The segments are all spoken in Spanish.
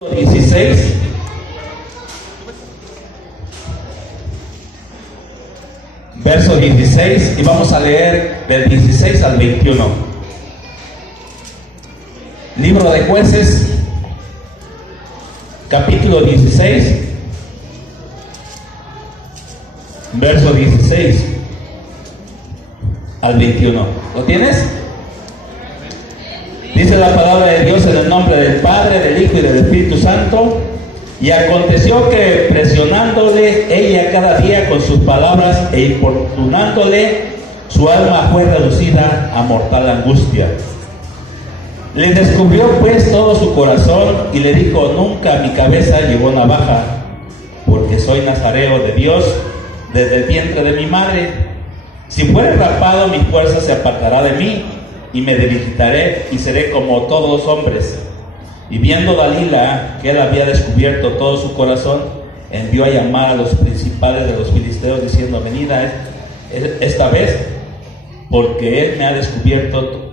16, verso 16, y vamos a leer del 16 al 21. Libro de Jueces, capítulo 16, verso 16 al 21. ¿Lo tienes? Dice la palabra de Dios en el nombre del Padre, del Hijo y del Espíritu Santo. Y aconteció que presionándole ella cada día con sus palabras e importunándole, su alma fue reducida a mortal angustia. Le descubrió pues todo su corazón y le dijo: nunca mi cabeza llevó navaja, porque soy nazareo de Dios desde el vientre de mi madre. Si fuere rapado, mi fuerza se apartará de mí, y me debilitaré y seré como todos los hombres. Y viendo Dalila que él había descubierto todo su corazón, envió a llamar a los principales de los filisteos, diciendo: venid esta vez, porque él me ha descubierto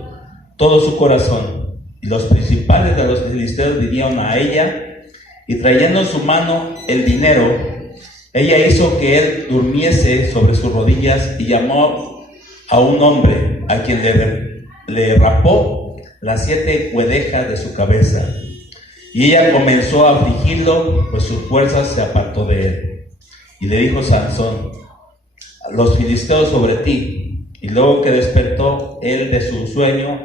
todo su corazón. Y los principales de los filisteos vinieron a ella, y trayendo en su mano el dinero, ella hizo que él durmiese sobre sus rodillas, y llamó a un hombre, a quien le rapó las 7 guedejas de su cabeza. Y ella comenzó a afligirlo, pues sus fuerzas se apartó de él. Y le dijo Sansón: los filisteos sobre ti. Y luego que despertó él de su sueño,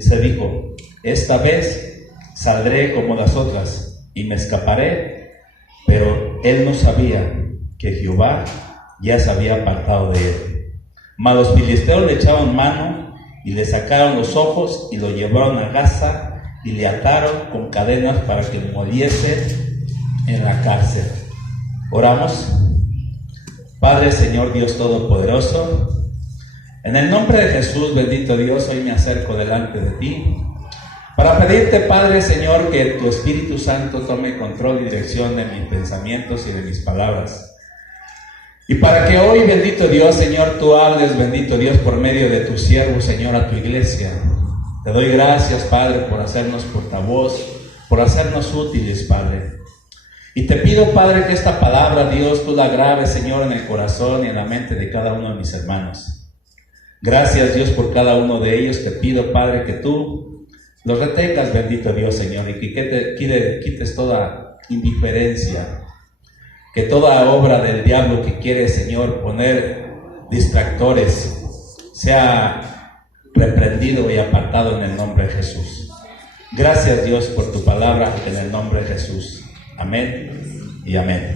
se dijo: esta vez saldré como las otras y me escaparé. Pero él no sabía que Jehová ya se había apartado de él. Mas los filisteos le echaron mano y le sacaron los ojos y lo llevaron a Gaza y le ataron con cadenas para que muriese en la cárcel. Oramos. Padre, Señor Dios Todopoderoso, en el nombre de Jesús, bendito Dios, hoy me acerco delante de ti para pedirte, Padre, Señor, que tu Espíritu Santo tome control y dirección de mis pensamientos y de mis palabras. Y para que hoy, bendito Dios, Señor, tú hables, bendito Dios, por medio de tu siervo, Señor, a tu iglesia. Te doy gracias, Padre, por hacernos portavoz, por hacernos útiles, Padre. Y te pido, Padre, que esta palabra, Dios, tú la grabes, Señor, en el corazón y en la mente de cada uno de mis hermanos. Gracias, Dios, por cada uno de ellos. Te pido, Padre, que tú los retengas, bendito Dios, Señor, y que quites toda indiferencia, que toda obra del diablo que quiere, Señor, poner distractores, sea reprendido y apartado en el nombre de Jesús. Gracias, Dios, por tu palabra, en el nombre de Jesús. Amén y amén.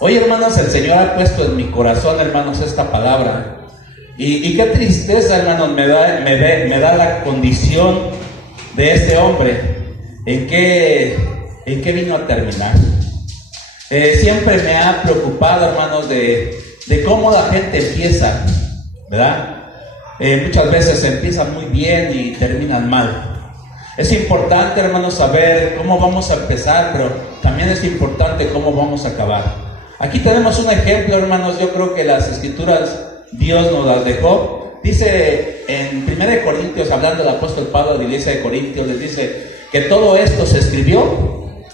Hoy, hermanos, el Señor ha puesto en mi corazón, hermanos, esta palabra. Y qué tristeza, hermanos, me da la condición de este hombre. ¿En qué vino a terminar? Siempre me ha preocupado, hermanos, de cómo la gente empieza, ¿verdad? Muchas veces empiezan muy bien y terminan mal. Es importante, hermanos, saber cómo vamos a empezar, pero también es importante cómo vamos a acabar. Aquí tenemos un ejemplo, hermanos. Yo creo que las escrituras Dios nos las dejó. Dice en 1 Corintios, hablando el apóstol Pablo a la iglesia de Corintios, les dice que todo esto se escribió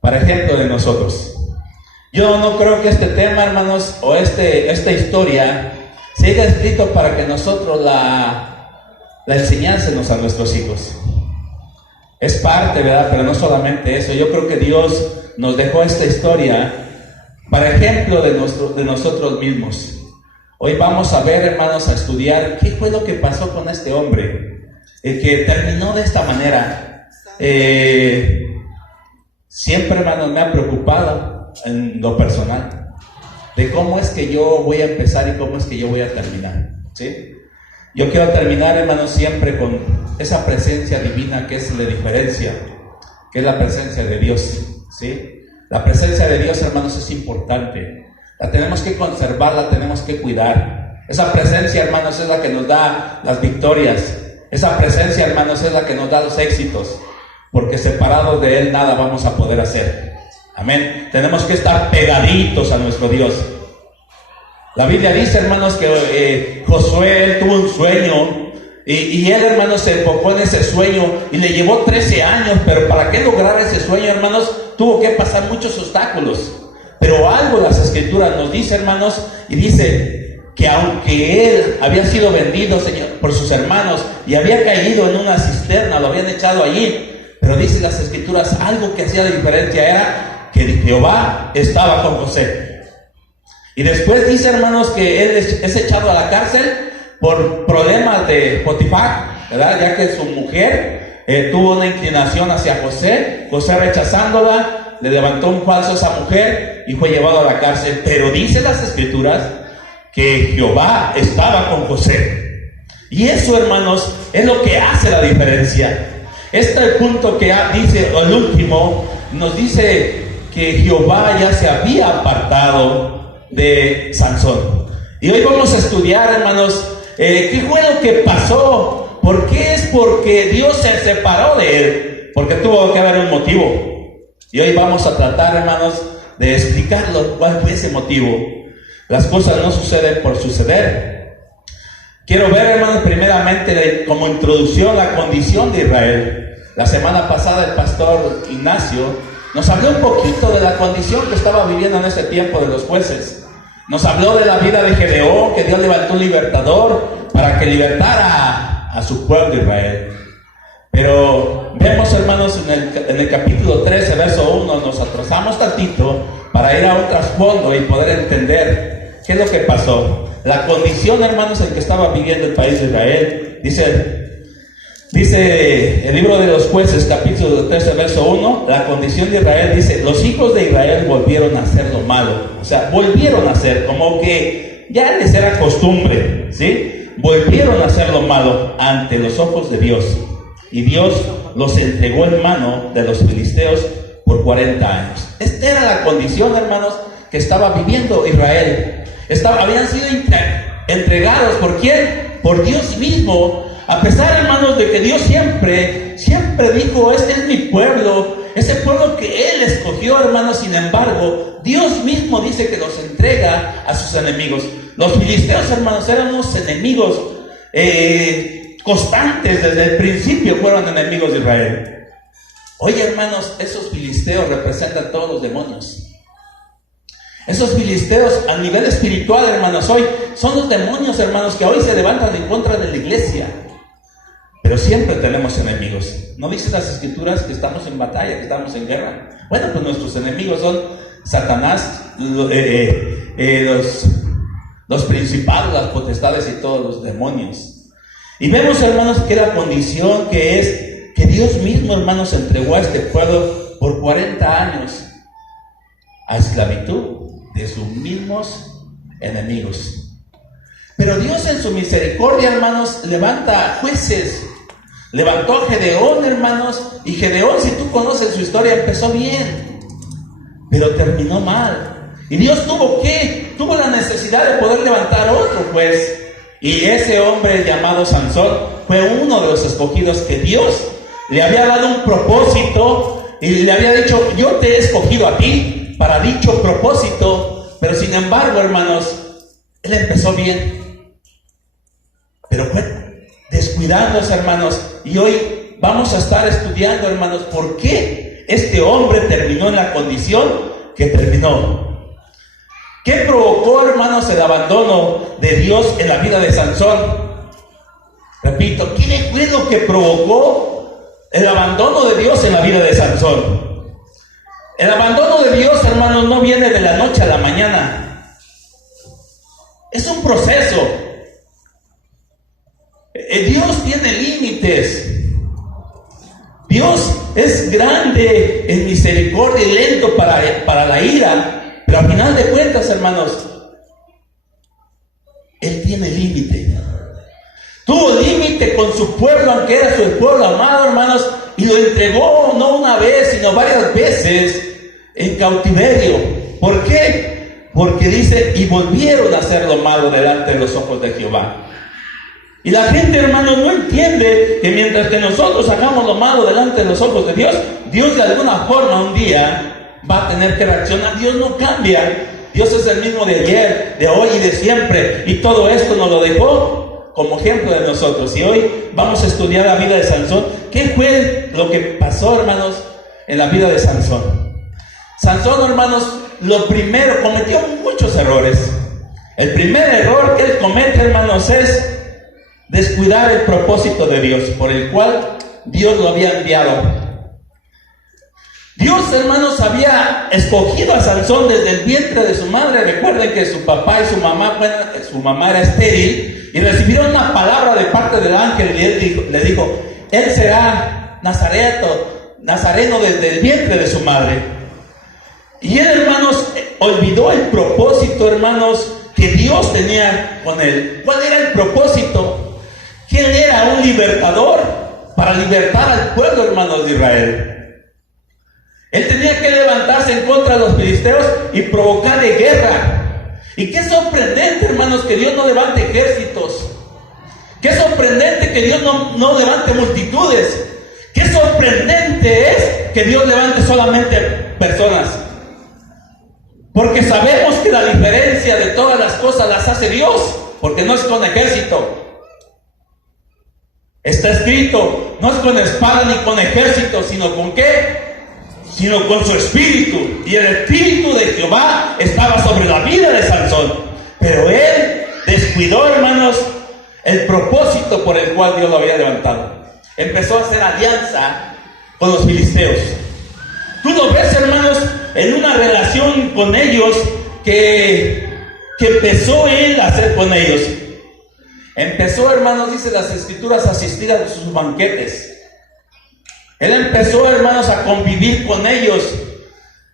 para ejemplo de nosotros. Yo no creo que este tema, hermanos, o esta historia se haya escrito para que nosotros la enseñásemos a nuestros hijos. Es parte, ¿verdad? Pero no solamente eso. Yo creo que Dios nos dejó esta historia para ejemplo de nosotros mismos. Hoy vamos a ver, hermanos, a estudiar qué fue lo que pasó con este hombre, el que terminó de esta manera. Siempre, hermanos, me ha preocupado en lo personal de cómo es que yo voy a empezar y cómo es que yo voy a terminar, ¿sí? Yo quiero terminar, hermanos, siempre con esa presencia divina que es la diferencia, que es la presencia de Dios, ¿sí? La presencia de Dios, hermanos, es importante. La tenemos que conservar, la tenemos que cuidar. Esa presencia, hermanos, es la que nos da las victorias. Esa presencia, hermanos, es la que nos da los éxitos, porque separados de Él nada vamos a poder hacer. Amén. Tenemos que estar pegaditos a nuestro Dios. La Biblia dice, hermanos, que Josué, él tuvo un sueño Y él, hermanos, se enfocó en ese sueño y le llevó 13 años, pero para que lograra ese sueño, hermanos, tuvo que pasar muchos obstáculos. Pero algo las Escrituras nos dice, hermanos, y dice que aunque él había sido vendido, Señor, por sus hermanos y había caído en una cisterna, lo habían echado allí, pero dice las Escrituras, algo que hacía la diferencia era que Jehová estaba con José. Y después dice, hermanos, que él es echado a la cárcel por problemas de Potifar, ¿verdad? Ya que su mujer tuvo una inclinación hacia José, José rechazándola, le levantó un falso a esa mujer y fue llevado a la cárcel. Pero dice las Escrituras que Jehová estaba con José. Y eso, hermanos, es lo que hace la diferencia. Este punto que dice el último, nos dice que Jehová ya se había apartado de Sansón. Y hoy vamos a estudiar, hermanos, ¿qué fue lo que pasó? ¿Por qué? Es porque Dios se separó de él, porque tuvo que haber un motivo. Y hoy vamos a tratar, hermanos, de explicarlo, cuál fue ese motivo. Las cosas no suceden por suceder. Quiero ver, hermanos, primeramente como introducción la condición de Israel. La semana pasada el pastor Ignacio nos habló un poquito de la condición que estaba viviendo en ese tiempo de los jueces. Nos habló de la vida de Gedeón, que Dios levantó un libertador para que libertara a su pueblo de Israel. Pero vemos, hermanos, en el capítulo 13, verso 1, nos atrasamos tantito para ir a un trasfondo y poder entender qué es lo que pasó. La condición, hermanos, en que estaba viviendo el país de Israel. Dice el libro de los jueces, capítulo 13, verso 1, la condición de Israel dice: los hijos de Israel volvieron a hacer lo malo. O sea, volvieron a hacer, como que ya les era costumbre, ¿sí? Volvieron a hacer lo malo ante los ojos de Dios. Y Dios los entregó en mano de los filisteos por 40 años. Esta era la condición, hermanos, que estaba viviendo Israel. Habían sido entregados, ¿por quién? Por Dios mismo. A pesar, hermanos, de que Dios siempre dijo: este es mi pueblo, ese pueblo que Él escogió, hermanos. Sin embargo, Dios mismo dice que los entrega a sus enemigos. Los filisteos, hermanos, eran unos enemigos constantes. Desde el principio fueron enemigos de Israel. Oye, hermanos, esos filisteos representan todos los demonios. Esos filisteos a nivel espiritual, hermanos, hoy son los demonios, hermanos, que hoy se levantan en contra de la iglesia. Pero siempre tenemos enemigos. ¿No dicen las Escrituras que estamos en batalla, que estamos en guerra? Bueno, pues nuestros enemigos son Satanás, los principados, las potestades y todos los demonios. Y vemos, hermanos, que la condición que es que Dios mismo, hermanos, entregó a este pueblo por 40 años a esclavitud de sus mismos enemigos. Pero Dios, en su misericordia, hermanos, levanta jueces. Levantó a Gedeón, hermanos, y Gedeón, si tú conoces su historia, empezó bien, pero terminó mal. Y Dios tuvo la necesidad de poder levantar otro juez. Y ese hombre llamado Sansón fue uno de los escogidos que Dios le había dado un propósito y le había dicho: yo te he escogido a ti para dicho propósito. Pero sin embargo, hermanos, él empezó bien, pero fue descuidándose, hermanos. Y hoy vamos a estar estudiando, hermanos, por qué este hombre terminó en la condición que terminó. ¿Qué provocó, hermanos, el abandono de Dios en la vida de Sansón? Repito, ¿qué fue lo que provocó el abandono de Dios en la vida de Sansón? El abandono de Dios, hermanos, no viene de la noche a la mañana. Es un proceso. Dios tiene límites. Dios es grande en misericordia y lento para la ira. Pero al final de cuentas, hermanos, Él tiene límite. Tuvo límite con su pueblo, aunque era su pueblo amado, hermanos, y lo entregó no una vez, sino varias veces en cautiverio. ¿Por qué? Porque dice: y volvieron a hacer lo malo delante de los ojos de Jehová. Y la gente, hermanos, no entiende que mientras que nosotros hagamos lo malo delante de los ojos de Dios, Dios de alguna forma un día va a tener que reaccionar. Dios no cambia. Dios es el mismo de ayer, de hoy y de siempre. Y todo esto nos lo dejó como ejemplo de nosotros. Y hoy vamos a estudiar la vida de Sansón. ¿Qué fue lo que pasó, hermanos, en la vida de Sansón? Sansón, hermanos, lo primero, cometió muchos errores. El primer error que él comete, hermanos, es descuidar el propósito de Dios, por el cual Dios lo había enviado. Dios, hermanos, había escogido a Sansón desde el vientre de su madre. Recuerden que su papá y su mamá, bueno, su mamá era estéril, y recibieron una palabra de parte del ángel, y él le dijo, él será nazareno desde el vientre de su madre. Y él, hermanos, olvidó el propósito, hermanos, que Dios tenía con él. ¿Cuál era el propósito? Que él era un libertador para libertar al pueblo, hermanos, de Israel. Él tenía que levantarse en contra de los filisteos y provocarle guerra. Y qué sorprendente, hermanos, que Dios no levante ejércitos. Qué sorprendente que Dios no levante multitudes. Qué sorprendente es que Dios levante solamente personas. Porque sabemos que la diferencia de todas las cosas las hace Dios, porque no es con ejército. Está escrito, no es con espada ni con ejército, sino con ¿qué? Sino con su espíritu. Y el espíritu de Jehová estaba sobre la vida de Sansón. Pero él descuidó, hermanos, el propósito por el cual Dios lo había levantado. Empezó a hacer alianza con los filisteos. Tú lo ves, hermanos, en una relación con ellos que empezó él a hacer con ellos. Empezó, hermanos, dice las escrituras, a asistir a sus banquetes. Él empezó, hermanos, a convivir con ellos.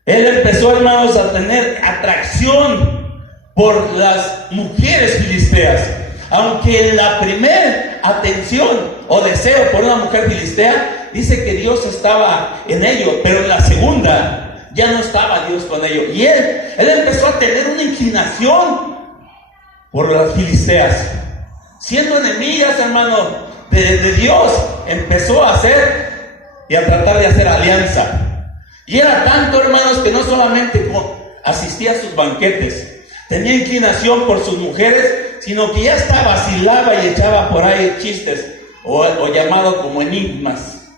Él empezó, hermanos, a tener atracción por las mujeres filisteas. Aunque en la primera atención o deseo por una mujer filistea, dice que Dios estaba en ello, pero en la segunda ya no estaba Dios con ello. Y él empezó a tener una inclinación por las filisteas. Siendo enemigas, hermano, de Dios, empezó a hacer y a tratar de hacer alianza. Y era tanto, hermanos, que no solamente asistía a sus banquetes, tenía inclinación por sus mujeres, sino que ya hasta vacilaba y echaba por ahí chistes, o llamado como enigmas.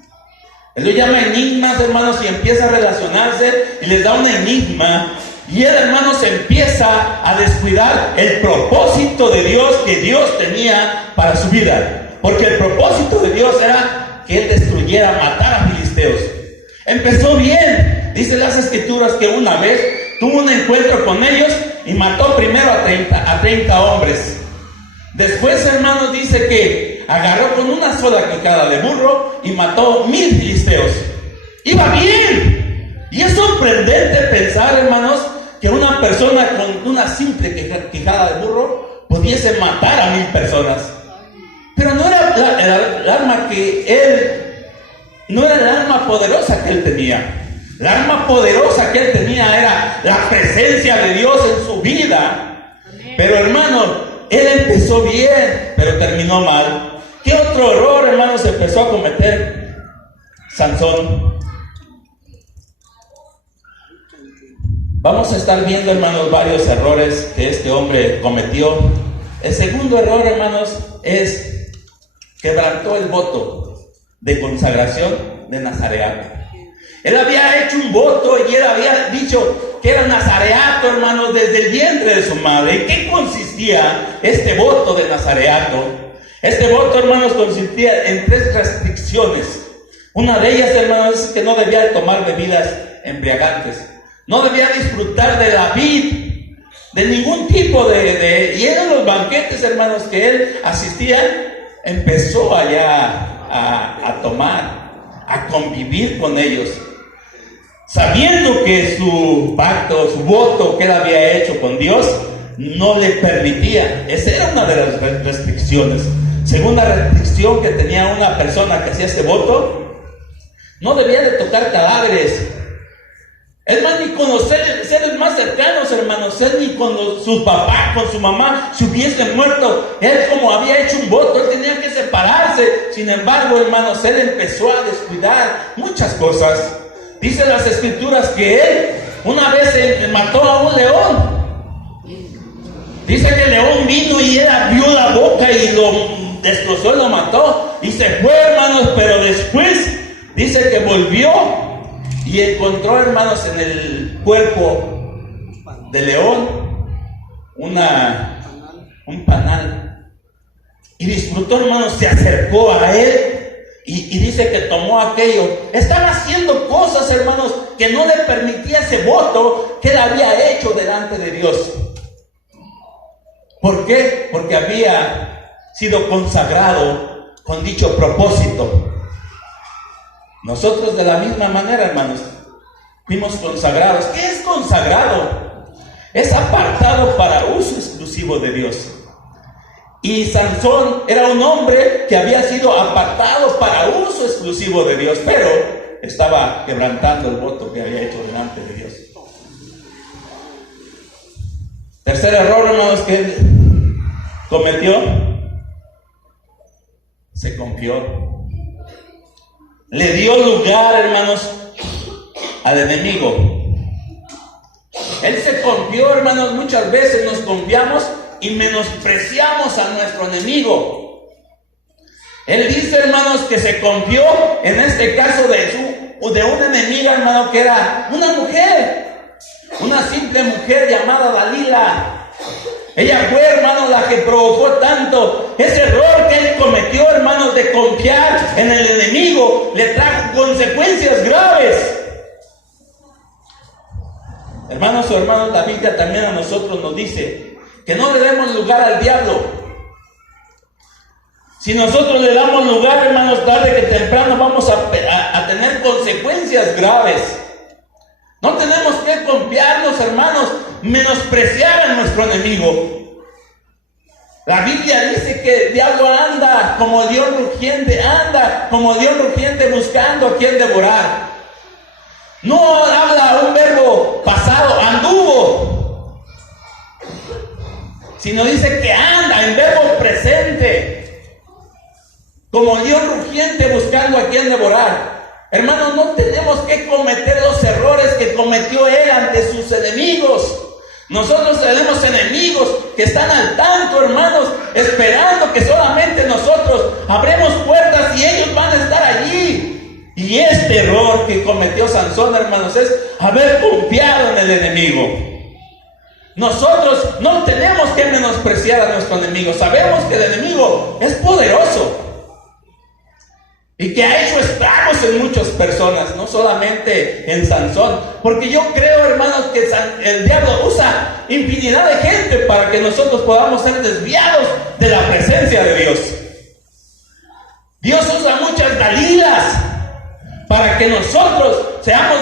Él lo llama enigmas, hermanos, y empieza a relacionarse y les da una enigma. Y él, hermanos, empieza a descuidar el propósito de Dios que Dios tenía para su vida. Porque el propósito de Dios era que él destruyera, matara a filisteos. Empezó bien. Dice las escrituras que una vez tuvo un encuentro con ellos y mató primero a 30 hombres. Después, hermanos, dice que agarró con una sola quijada de burro y mató 1000 filisteos. Iba bien. Y es sorprendente pensar, hermanos, que una persona con una simple quijada de burro pudiese matar a 1000 personas. Pero no era el arma que él, no era el arma poderosa que él tenía. La arma poderosa que él tenía era la presencia de Dios en su vida. Pero, hermano, él empezó bien, pero terminó mal. ¿Qué otro error, hermanos, empezó a cometer Sansón? Vamos a estar viendo, hermanos, varios errores que este hombre cometió. El segundo error, hermanos, es quebrantó el voto de consagración de nazareato. Él había hecho un voto y él había dicho que era nazareato, hermanos, desde el vientre de su madre. ¿En qué consistía este voto de nazareato? Este voto, hermanos, consistía en 3 restricciones. Una de ellas, hermanos, es que no debía tomar bebidas embriagantes. No debía disfrutar de la vid, de ningún tipo y eran los banquetes, hermanos, que él asistía. Empezó allá a tomar, a convivir con ellos, sabiendo que su pacto, su voto que él había hecho con Dios, no le permitía. Esa era una de las restricciones. Segunda restricción que tenía una persona que hacía ese voto: no debía de tocar cadáveres. Es más, ni con los seres más cercanos, hermanos. Él ni con sus papás, con su mamá, si hubiesen muerto. Él, como había hecho un voto, él tenía que separarse. Sin embargo, hermanos, él empezó a descuidar muchas cosas. Dice las escrituras que él una vez mató a un león. Dice que el león vino y él abrió la boca y lo destrozó y lo mató. Y se fue, hermanos, pero después dice que volvió y encontró, hermanos, en el cuerpo del león un panal. Y disfrutó, hermanos, se acercó a él y dice que tomó aquello. Estaba haciendo cosas, hermanos, que no le permitía ese voto que él había hecho delante de Dios. ¿Por qué? Porque había sido consagrado con dicho propósito. Nosotros de la misma manera, hermanos, fuimos consagrados. ¿Qué es consagrado? Es apartado para uso exclusivo de Dios. Y Sansón era un hombre que había sido apartado para uso exclusivo de Dios, pero estaba quebrantando el voto que había hecho delante de Dios. Tercer error, hermanos, que él cometió: se confió. Le dio lugar, hermanos, al enemigo. Él se confió, hermanos. Muchas veces nos confiamos y menospreciamos a nuestro enemigo. Él dice, hermanos, que se confió en este caso de una enemiga, hermano, que era una mujer, una simple mujer llamada Dalila. Ella fue, hermanos, la que provocó tanto. Ese error que él cometió, hermanos, de confiar en el enemigo, le trajo consecuencias graves. Hermanos o hermanos, la Biblia también a nosotros nos dice que no le demos lugar al diablo. Si nosotros le damos lugar, hermanos, tarde que temprano vamos a tener consecuencias graves. No tenemos que confiarnos, hermanos, menospreciar a nuestro enemigo. La Biblia dice que el diablo anda como león rugiente buscando a quien devorar. No habla un verbo pasado, anduvo, sino dice que anda en verbo presente, como león rugiente buscando a quien devorar. Hermanos, no tenemos que cometer los errores que cometió él ante sus enemigos. Nosotros tenemos enemigos que están al tanto, hermanos, esperando que solamente nosotros abremos puertas y ellos van a estar allí. Y este error que cometió Sansón, hermanos, es haber confiado en el enemigo. Nosotros no tenemos que menospreciar a nuestro enemigo. Sabemos que el enemigo es poderoso y que ha hecho estragos en muchas personas, no solamente en Sansón. Porque yo creo, hermanos, que el diablo usa infinidad de gente para que nosotros podamos ser desviados de la presencia de Dios. Dios usa muchas Dalilas para que nosotros seamos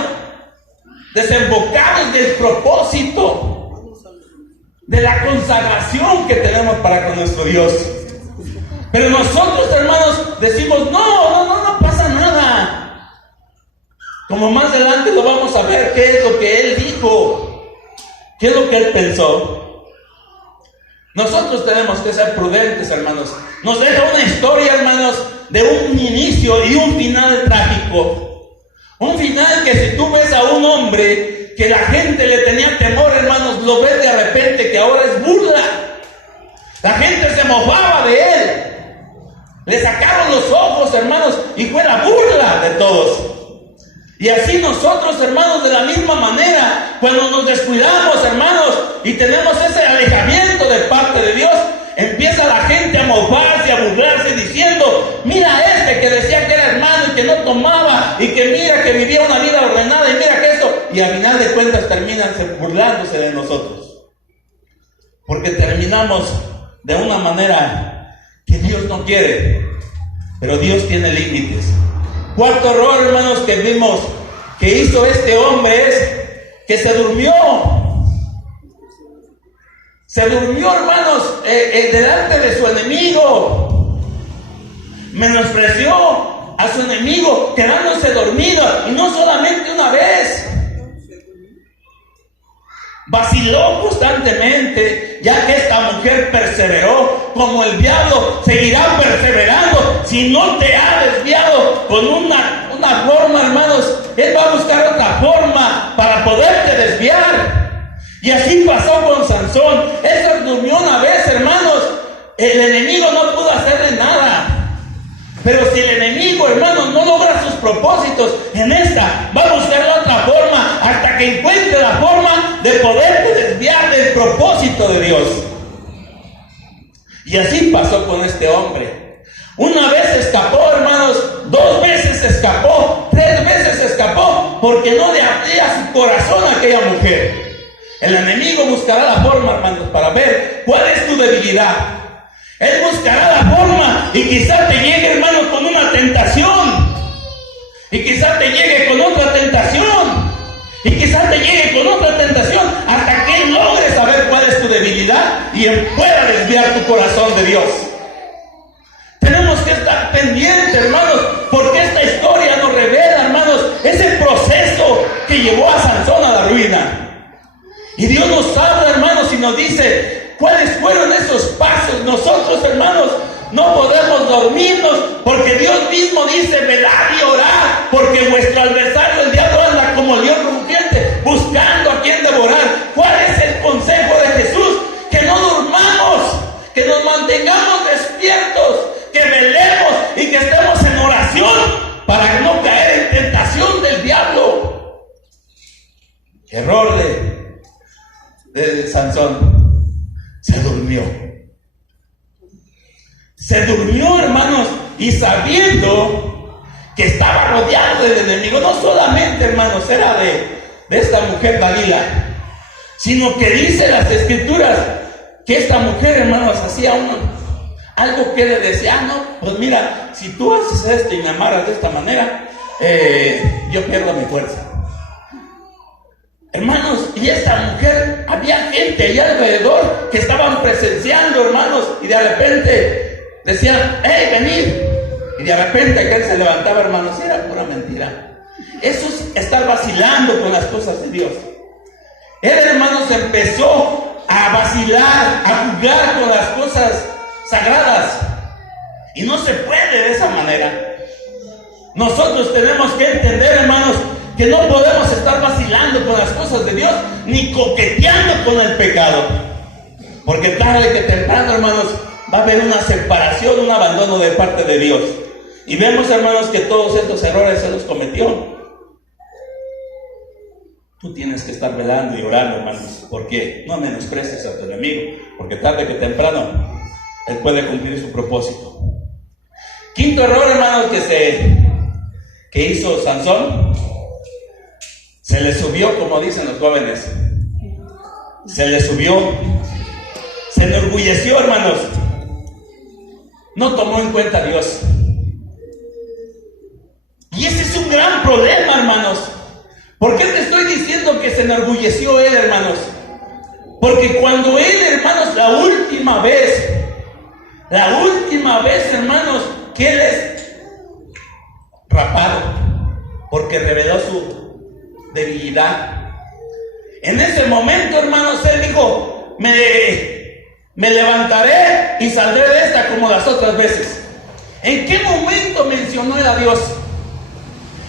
desembocados del propósito, de la consagración que tenemos para con nuestro Dios. Pero nosotros, hermanos, decimos, no pasa nada. Como más adelante lo vamos a ver, qué es lo que él dijo, qué es lo que él pensó. Nosotros tenemos que ser prudentes, hermanos. Nos deja una historia, hermanos, de un inicio y un final trágico. Un final que si tú ves a un hombre que la gente le tenía temor, hermanos, lo ves de repente que ahora es burla. La gente se mofaba de él. Le sacaron los ojos, hermanos, y fue la burla de todos. Y así nosotros, hermanos, de la misma manera, cuando nos descuidamos, hermanos, y tenemos ese alejamiento de parte de Dios, empieza la gente a mofarse, a burlarse, diciendo, mira este que decía que era hermano y que no tomaba, y que mira que vivía una vida ordenada, y mira que esto, y a final de cuentas terminan burlándose de nosotros. Porque terminamos de una manera que Dios no quiere, pero Dios tiene límites. Cuarto error, hermanos, que vimos que hizo este hombre es que se durmió. Se durmió, hermanos, delante de su enemigo. Menospreció a su enemigo, quedándose dormido, y no solamente una vez. Vaciló constantemente, ya que esta mujer perseveró. Como el diablo seguirá perseverando si no te ha desviado con una forma, hermanos. Él va a buscar otra forma para poderte desviar. Y así pasó con Sansón. Esas durmió una vez, hermanos, el enemigo no pudo hacerle nada. Pero si el enemigo, hermanos, no logra sus propósitos en esta, va a buscar otra forma hasta que encuentre la forma de poderte desviar del propósito de Dios. Y así pasó con este hombre. Una vez escapó, hermanos, 2 veces escapó, 3 veces escapó, porque no le abría su corazón a aquella mujer. El enemigo buscará la forma, hermanos, para ver cuál es tu debilidad. Él buscará la forma y quizás te llegue, hermanos, con una tentación. Y quizás te llegue con otra tentación. Y quizás te llegue con otra tentación hasta que Él logre saber cuál es tu debilidad y Él pueda desviar tu corazón de Dios. Tenemos que estar pendientes, hermanos, porque esta historia nos revela, hermanos, ese proceso que llevó a Sansón a la ruina. Y Dios nos habla, hermanos, y nos dice cuáles fueron esos pasos. Nosotros, hermanos, no podemos dormirnos porque Dios mismo dice: velad y orad, porque vuestro adversario, el diablo, anda como león rugiente buscando a quien devorar. ¿Cuál es el consejo de Jesús? Que no durmamos, que nos mantengamos despiertos, que velemos y que estemos en oración para no caer en tentación del diablo. Error de Sansón. Se durmió. Se durmió, hermanos, y sabiendo que estaba rodeado del enemigo. No solamente, hermanos, era de esta mujer Dalila, sino que dice las escrituras que esta mujer, hermanos, hacía algo que le decía: no, pues mira, si tú haces esto y me amarras de esta manera, yo pierdo mi fuerza. Hermanos, y esta mujer, había gente allá alrededor que estaban presenciando, hermanos, y de repente decían: ¡hey, venid! Y de repente aquel se levantaba, hermanos, y era pura mentira. Eso es estar vacilando con las cosas de Dios. Él, hermanos, empezó a vacilar, a jugar con las cosas sagradas, y no se puede de esa manera. Nosotros tenemos que entender, hermanos, que no podemos estar vacilando con las cosas de Dios, ni coqueteando con el pecado, porque tarde que temprano, hermanos, va a haber una separación, un abandono de parte de Dios. Y vemos, hermanos, que todos estos errores se los cometió. Tú tienes que estar velando y orando, hermanos, porque no menosprecies a tu enemigo, porque tarde que temprano él puede cumplir su propósito. Quinto error, hermanos, que hizo Sansón: se le subió, como dicen los jóvenes. Se le subió. Se enorgulleció, hermanos. No tomó en cuenta a Dios. Y ese es un gran problema, hermanos. ¿Por qué te estoy diciendo que se enorgulleció él, hermanos? Porque cuando él, hermanos, la última vez, hermanos, que él es rapado, porque reveló su debilidad. En ese momento, hermanos, él dijo: me levantaré y saldré de esta como las otras veces. ¿En qué momento mencionó a Dios?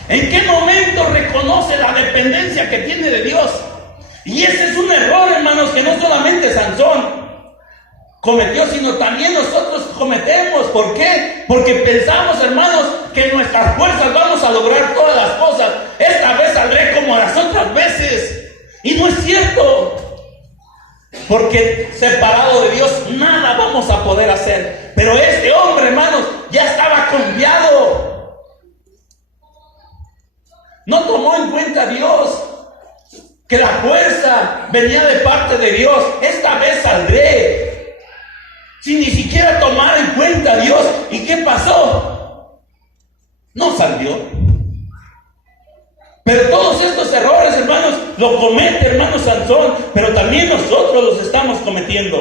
¿En qué momento reconoce la dependencia que tiene de Dios? Y ese es un error, hermanos, que no solamente Sansón cometió, sino también nosotros cometemos. ¿Por qué? Porque pensamos, hermanos, que en nuestras fuerzas vamos a lograr todas las cosas. Esta vez saldré como las otras veces. Y no es cierto. Porque separado de Dios nada vamos a poder hacer. Pero este hombre, hermanos, ya estaba confiado. No tomó en cuenta a Dios, que la fuerza venía de parte de Dios. Esta vez saldré, sin ni siquiera tomar en cuenta a Dios. ¿Y qué pasó? No salió. Pero todos estos errores, hermanos, lo comete, hermano Sansón, pero también nosotros los estamos cometiendo.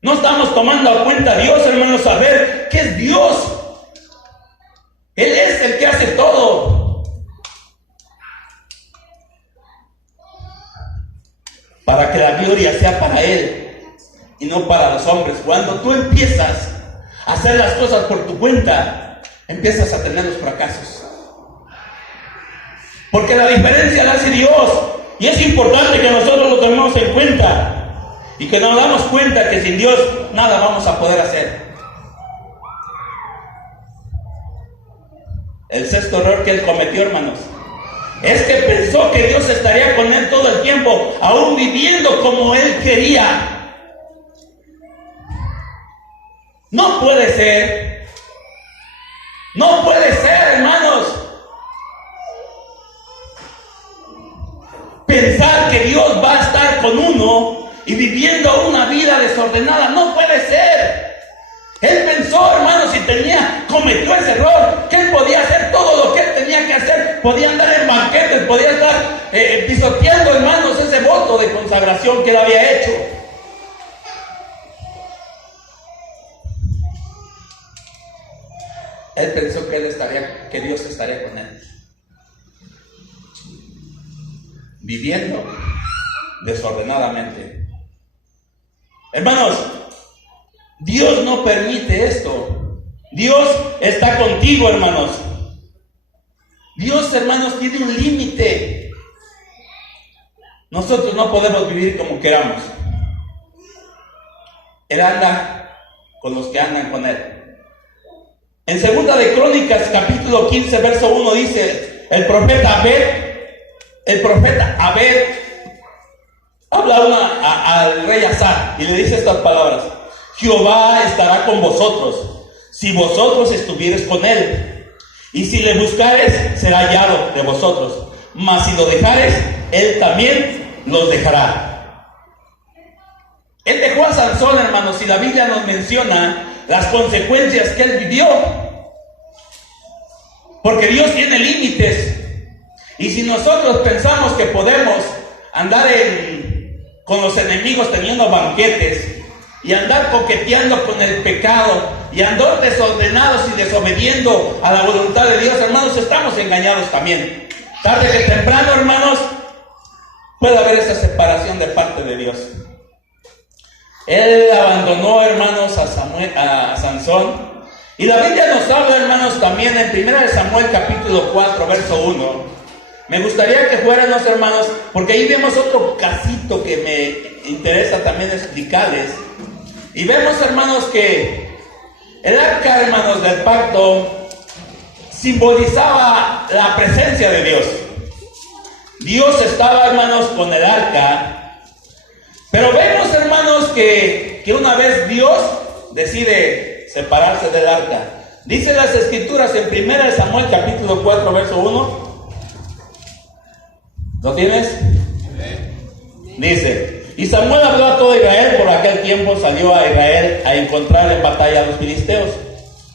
No estamos tomando a cuenta a Dios, hermanos, saber que es Dios. Él es el que hace todo. Para que la gloria sea para Él y no para los hombres. Cuando tú empiezas a hacer las cosas por tu cuenta, empiezas a tener los fracasos. Porque la diferencia la hace Dios. Y es importante que nosotros lo tomemos en cuenta. y que nos damos cuenta que sin Dios nada vamos a poder hacer. El sexto error que él cometió, hermanos, es que pensó que Dios estaría con él todo el tiempo, aún viviendo como él quería. No puede ser. No puede ser, hermanos. Pensar que Dios va a estar con uno y viviendo una vida desordenada, no puede ser. Él pensó, hermanos, cometió ese error, que él podía hacer todo lo que él tenía que hacer, podía andar en banquetes, podía estar pisoteando, hermanos, ese voto de consagración que él había hecho. Él pensó que Dios estaría con él, viviendo desordenadamente. Hermanos, Dios no permite esto. Dios está contigo, hermanos. Dios, hermanos, tiene un límite. Nosotros no podemos vivir como queramos. Él anda con los que andan con Él. En Segunda de Crónicas, capítulo 15, verso 1, dice, el profeta Abed habla al rey Asa y le dice estas palabras: Jehová estará con vosotros, si vosotros estuviereis con él, y si le buscareis, será hallado de vosotros, mas si lo dejareis, él también los dejará. Él dejó a Sansón, hermanos, y la Biblia nos menciona las consecuencias que él vivió, porque Dios tiene límites. Y si nosotros pensamos que podemos andar con los enemigos teniendo banquetes, y andar coqueteando con el pecado, y andar desordenados y desobediendo a la voluntad de Dios, hermanos, estamos engañados también. Tarde que temprano, hermanos, puede haber esa separación de parte de Dios. Él abandonó, hermanos, a Sansón. Y la Biblia nos habla, hermanos, también en 1 Samuel capítulo 4, verso 1. Me gustaría que fuéramos, hermanos, porque ahí vemos otro casito que me interesa también explicarles. Y vemos, hermanos, que el arca, hermanos, del pacto simbolizaba la presencia de Dios. Dios estaba, hermanos, con el arca. Pero vemos, hermanos, que una vez Dios decide separarse del arca. Dice las escrituras en 1 Samuel capítulo 4, verso 1. ¿Lo tienes? Dice: y Samuel habló a todo Israel. Por aquel tiempo salió a Israel a encontrar en batalla a los filisteos.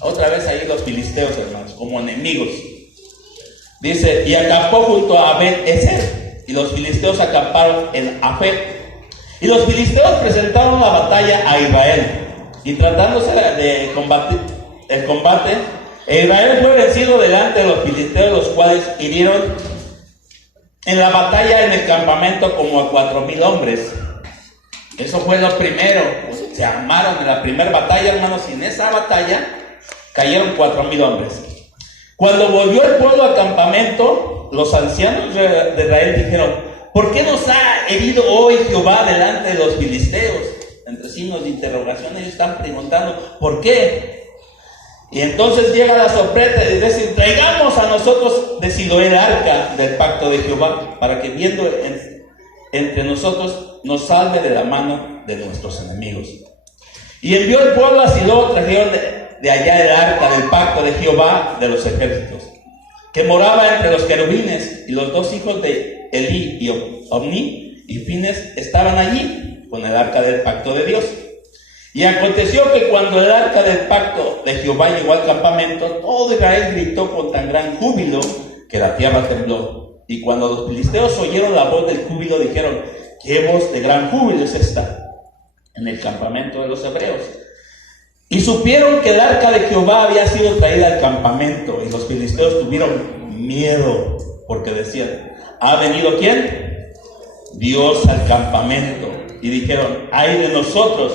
Otra vez ahí los filisteos, hermanos, como enemigos. Dice: y acampó junto a Abed-Ezer, y los filisteos acamparon en Afec. Y los filisteos presentaron la batalla a Israel, y tratándose de combatir el combate, Israel fue vencido delante de los filisteos, los cuales hirieron en la batalla en el campamento como a 4,000 hombres. Eso fue lo primero. Se armaron en la primera batalla, hermanos, y en esa batalla cayeron 4,000 hombres. Cuando volvió el pueblo al campamento, los ancianos de Israel dijeron: ¿por qué nos ha herido hoy Jehová delante de los filisteos? Entre signos de interrogación ellos están preguntando ¿por qué? Y entonces llega la sorpresa de decir: traigamos a nosotros de Siloé el arca del pacto de Jehová, para que viendo entre nosotros nos salve de la mano de nuestros enemigos. Y envió el pueblo a Silo, trajeron de allá el arca del pacto de Jehová de los ejércitos, que moraba entre los querubines, y los dos hijos de Elí y Omni y Fines estaban allí con el arca del pacto de Dios. Y aconteció que cuando el arca del pacto de Jehová llegó al campamento, todo Israel gritó con tan gran júbilo que la tierra tembló. Y cuando los filisteos oyeron la voz del júbilo, dijeron: ¿qué voz de gran júbilo es esta en el campamento de los hebreos? Y supieron que el arca de Jehová había sido traída al campamento, y los filisteos tuvieron miedo, porque decían: ¿ha venido quién? Dios al campamento. Y dijeron: ay de nosotros,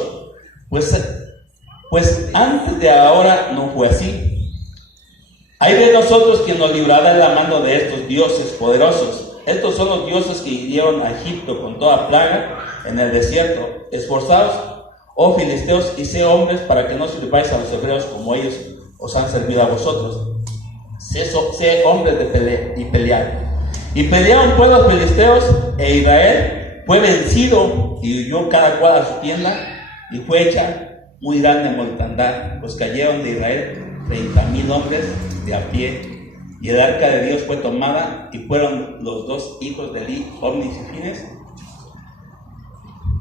pues antes de ahora no fue así. Ay de nosotros, quien nos librará de la mano de estos dioses poderosos. estos son los dioses que hirieron a Egipto con toda plaga en el desierto. Esforzaos, oh filisteos, y sé hombres para que no sirváis a los hebreos como ellos os han servido a vosotros. Sé hombres de pelear. Y pelearon pues los filisteos, e Israel fue vencido y huyó cada cual a su tienda, y fue hecha muy grande mortandad, pues cayeron de Israel 30,000 hombres de a pie, y el arca de Dios fue tomada, y fueron los dos hijos de Eli, Ofni y Fines.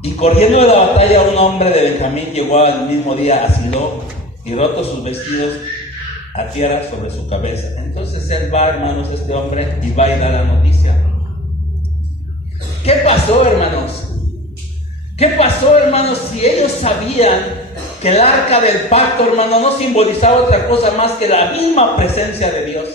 Y corriendo de la batalla, un hombre de Benjamín llegó al mismo día a Silo, y rotos sus vestidos a tierra sobre su cabeza. Entonces él va, hermanos, este hombre, y va y da la noticia. ¿Qué pasó, hermanos? ¿Qué pasó, hermanos? Si ellos sabían que el arca del pacto, hermano, no simbolizaba otra cosa más que la misma presencia de Dios.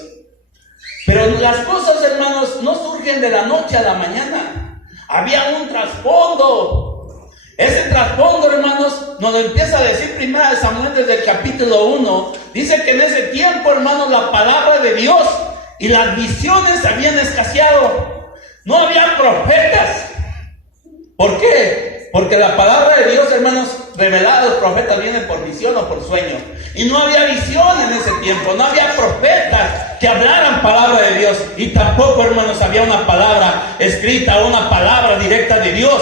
Pero las cosas, hermanos, no surgen de la noche a la mañana. Había un trasfondo. Ese trasfondo, hermanos, nos lo empieza a decir 1 Samuel desde el capítulo 1. Dice que en ese tiempo, hermanos, la palabra de Dios y las visiones habían escaseado. No había profetas. ¿Por qué? Porque la palabra de Dios, hermanos, revelada a los profetas viene por visión o por sueño. Y no había visión en ese tiempo, no había profetas que hablaran palabra de Dios. Y tampoco, hermanos, había una palabra escrita o una palabra directa de Dios.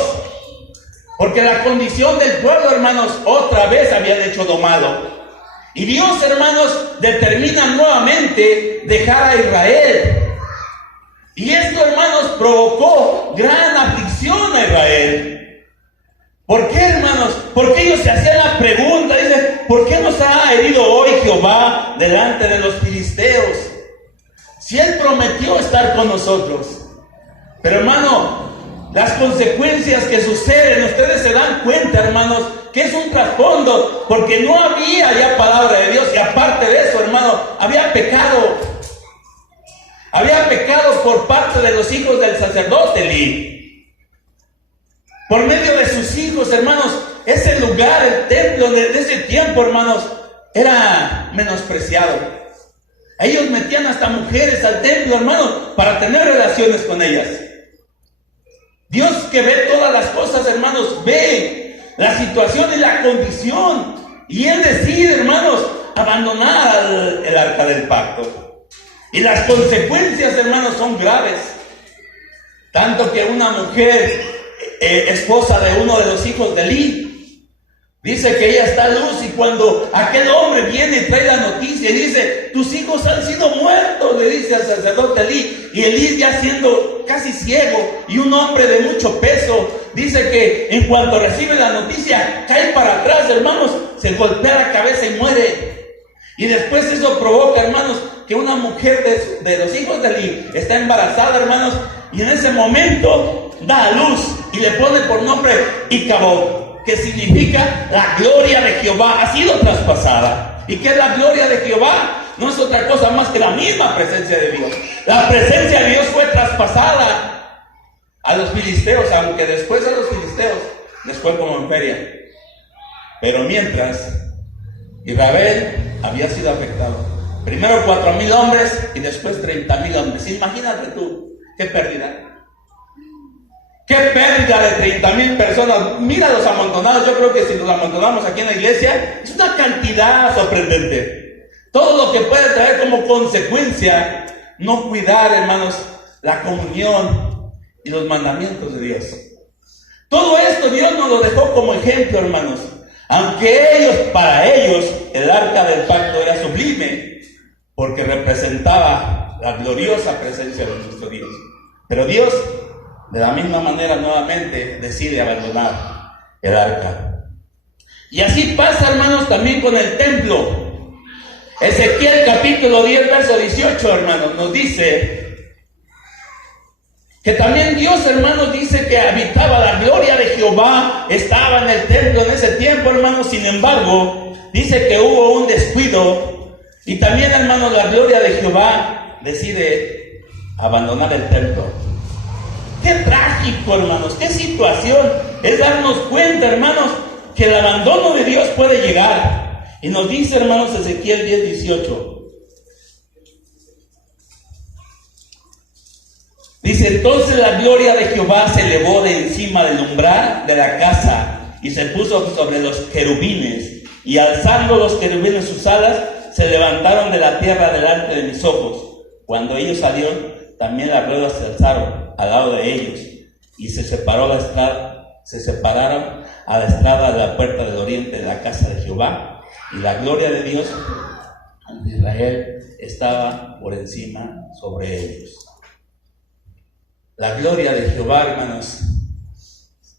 Porque la condición del pueblo, hermanos, otra vez habían hecho lo malo. Y Dios, hermanos, determina nuevamente dejar a Israel. Y esto, hermanos, provocó gran aflicción a Israel. ¿Por qué, hermanos? Porque ellos se hacían la pregunta, dicen, ¿por qué nos ha herido hoy Jehová delante de los filisteos? Si Él prometió estar con nosotros. Pero, hermano, las consecuencias que suceden, ustedes se dan cuenta, hermanos, que es un trasfondo, porque no había ya palabra de Dios, y aparte de eso, hermano, había pecado. Había pecado por parte de los hijos del sacerdote Eli. Por medio de sus hijos, hermanos, ese lugar, el templo de ese tiempo, hermanos, era menospreciado. Ellos metían hasta mujeres al templo, hermanos, para tener relaciones con ellas. Dios, que ve todas las cosas, hermanos, ve la situación y la condición. Y Él decide, hermanos, abandonar el arca del pacto. Y las consecuencias, hermanos, son graves. Tanto que una mujer, esposa de uno de los hijos de Eli, dice que ella está a luz, y cuando aquel hombre viene y trae la noticia y dice, tus hijos han sido muertos, le dice al sacerdote Eli, y Eli, ya siendo casi ciego y un hombre de mucho peso, dice que en cuanto recibe la noticia, cae para atrás, hermanos, se golpea la cabeza y muere. Y después eso provoca, hermanos, que una mujer de los hijos de Eli está embarazada, hermanos, y en ese momento da a luz y le pone por nombre Icabod, que significa la gloria de Jehová ha sido traspasada. ¿Y qué es la gloria de Jehová? No es otra cosa más que la misma presencia de Dios. La presencia de Dios fue traspasada a los filisteos, aunque después a los filisteos les fue como en feria. Pero mientras, Israel había sido afectado. Primero 4,000 hombres y después 30,000 hombres. Imagínate tú, qué pérdida. ¡Qué pérdida de 30,000 personas! Mira los amontonados. Yo creo que si los amontonamos aquí en la iglesia, es una cantidad sorprendente. Todo lo que puede traer como consecuencia no cuidar, hermanos, la comunión y los mandamientos de Dios. Todo esto Dios nos lo dejó como ejemplo, hermanos. Aunque para ellos, el arca del pacto era sublime, porque representaba la gloriosa presencia de nuestro Dios. Pero Dios, de la misma manera, nuevamente decide abandonar el arca. Y así pasa, hermanos, también con el templo. Ezequiel capítulo 10, verso 18, hermanos, nos dice que también Dios, hermanos, dice que habitaba la gloria de Jehová, estaba en el templo en ese tiempo, hermanos. Sin embargo, dice que hubo un descuido, y también, hermanos, la gloria de Jehová decide abandonar el templo. Qué trágico, hermanos, qué situación. Es darnos cuenta, hermanos, que el abandono de Dios puede llegar. Y nos dice, hermanos, Ezequiel 10, 18. Dice, entonces la gloria de Jehová se elevó de encima del umbral de la casa y se puso sobre los querubines, y alzando los querubines sus alas, se levantaron de la tierra delante de mis ojos. Cuando ellos salieron, también las ruedas se alzaron al lado de ellos, y se separaron a la estrada de la puerta del oriente de la casa de Jehová, y la gloria de Dios de Israel estaba por encima sobre ellos. La gloria de Jehová, hermanos,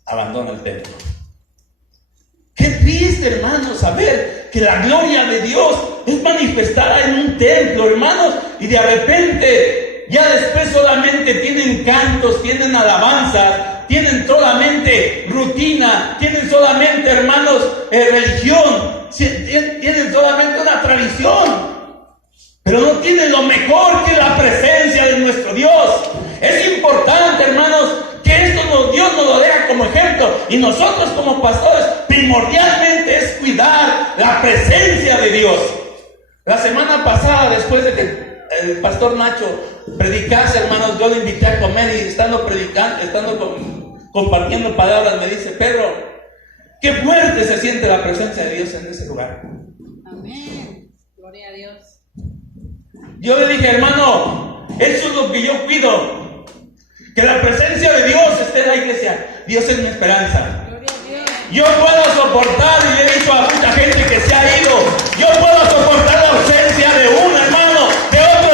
abandona el templo. Qué triste, hermanos, saber que la gloria de Dios es manifestada en un templo, hermanos, y de repente ya después solamente tienen cantos, tienen alabanzas, tienen solamente rutina, tienen solamente, hermanos, religión, tienen solamente una tradición, pero no tienen lo mejor que la presencia de nuestro Dios. Es importante, hermanos, que esto Dios nos lo deja como ejemplo, y nosotros como pastores primordialmente es cuidar la presencia de Dios. La semana pasada, después de que el pastor Nacho predicase, hermanos, yo le invité a comer, y estando predicando, compartiendo palabras, me dice: Pedro, qué fuerte se siente la presencia de Dios en ese lugar. Amén, gloria a Dios. Yo le dije: hermano, eso es lo que yo cuido, que la presencia de Dios esté en la iglesia. Dios es mi esperanza. Gloria a Dios. Yo puedo soportar, y le he dicho a mucha gente que se ha ido, yo puedo soportar la ausencia de un hermano, de otro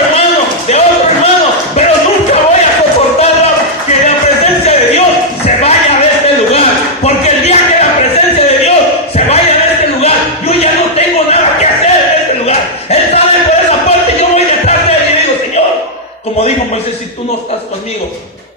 hermano, pero nunca voy a soportar que la presencia de Dios se vaya de este lugar, porque el día que la presencia de Dios se vaya de este lugar, yo ya no tengo nada que hacer en este lugar. Él sale por esa puerta y yo voy detrás de él y digo: Señor, como dijo Moisés, si tú no estás conmigo,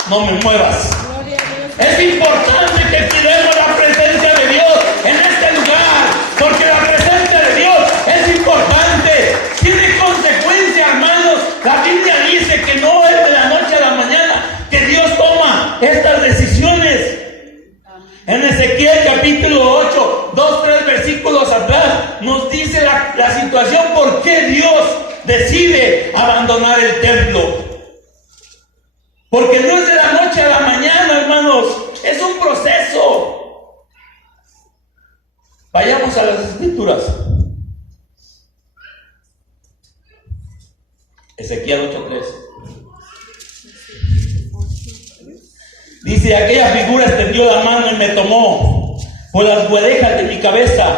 no me muevas. Gloria a Dios. Es importante que cuidemos la presencia de Dios en este lugar, porque la presencia de Dios es importante, tiene consecuencias, hermanos. La Biblia dice que no es de la noche a la mañana que Dios toma estas decisiones. En Ezequiel capítulo 8, 2-3 versículos atrás, nos dice la situación por qué Dios decide abandonar el templo. Porque no es de la noche a la mañana, hermanos, es un proceso. Vayamos a las Escrituras. Ezequiel 8:3. Dice: aquella figura extendió la mano y me tomó por las orejas de mi cabeza,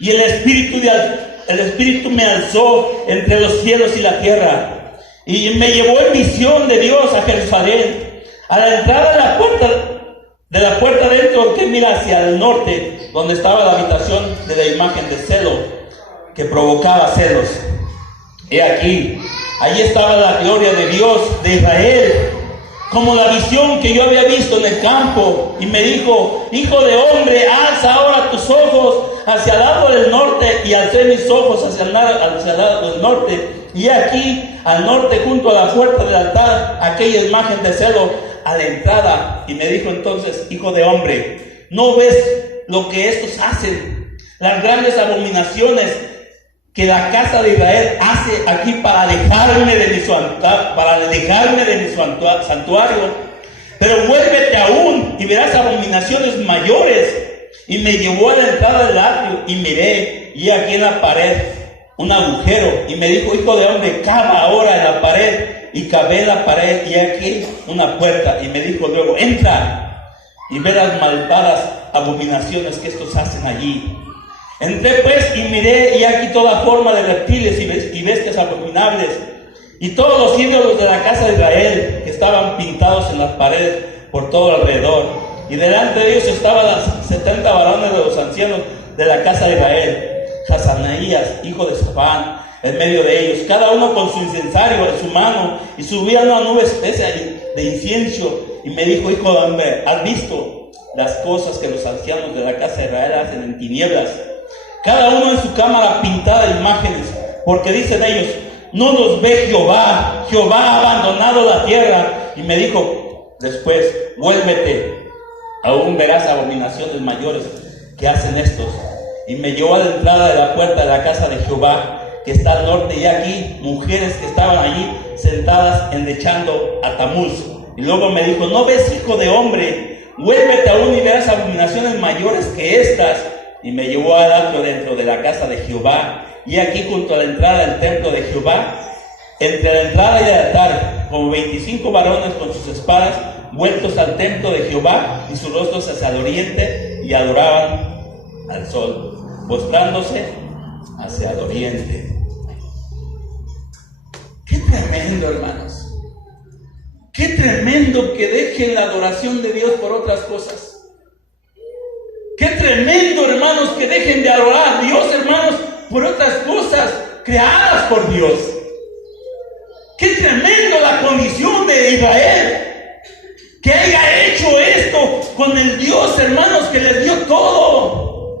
y el Espíritu me alzó entre los cielos y la tierra, y me llevó en visión de Dios a Jerusalén, a la entrada de la puerta dentro, que mira hacia el norte, donde estaba la habitación de la imagen de celo, que provocaba celos. He aquí, allí estaba la gloria de Dios de Israel, como la visión que yo había visto en el campo, y me dijo: hijo de hombre, alza ahora tus ojos hacia el lado del norte. Y alcé mis ojos hacia el lado del norte, y aquí al norte, junto a la puerta del altar, aquella imagen de celo a la entrada. Y me dijo entonces: hijo de hombre, ¿no ves lo que estos hacen? Las grandes abominaciones que la casa de Israel hace aquí para alejarme de mi santuario. Pero vuélvete aún y verás abominaciones mayores. Y me llevó a la entrada del atrio, y miré, y aquí en la pared un agujero, y me dijo: hijo de hombre, cava ahora en la pared. Y cavé en la pared, y aquí una puerta, y me dijo luego: entra y ve las malvadas abominaciones que estos hacen allí. Entré pues y miré, y aquí toda forma de reptiles y bestias abominables, y todos los ídolos de la casa de Israel, que estaban pintados en las paredes por todo alrededor. Y delante de ellos estaban las 70 varones de los ancianos de la casa de Israel, Hasanaías, hijo de Safán, en medio de ellos, cada uno con su incensario en su mano, y subía una nube espesa de incienso. Y me dijo: hijo de hombre, ¿has visto las cosas que los ancianos de la casa de Israel hacen en tinieblas? Cada uno en su cámara pintada de imágenes, porque dicen ellos: no nos ve Jehová, Jehová ha abandonado la tierra. Y me dijo después: vuélvete, aún verás abominaciones mayores que hacen estos. Y me llevó a la entrada de la puerta de la casa de Jehová, que está al norte, y aquí mujeres que estaban allí sentadas endechando a Tamuz. Y Y luego me dijo, ¿no ves, hijo de hombre? Vuélvete aún y verás abominaciones mayores que estas. Y me llevó al atrio dentro de la casa de Jehová. Y aquí junto a la entrada del templo de Jehová, entre la entrada y el altar, como 25 varones con sus espadas, vueltos al templo de Jehová, y sus rostros hacia el oriente, y adoraban al sol, postrándose hacia el oriente. ¡Qué tremendo, hermanos! ¡Qué tremendo que dejen la adoración de Dios por otras cosas! ¡Qué tremendo, hermanos, que dejen de adorar a Dios, hermanos, por otras cosas creadas por Dios! ¡Qué tremendo la condición de Israel! Que haya hecho esto con el Dios, hermanos, que les dio todo.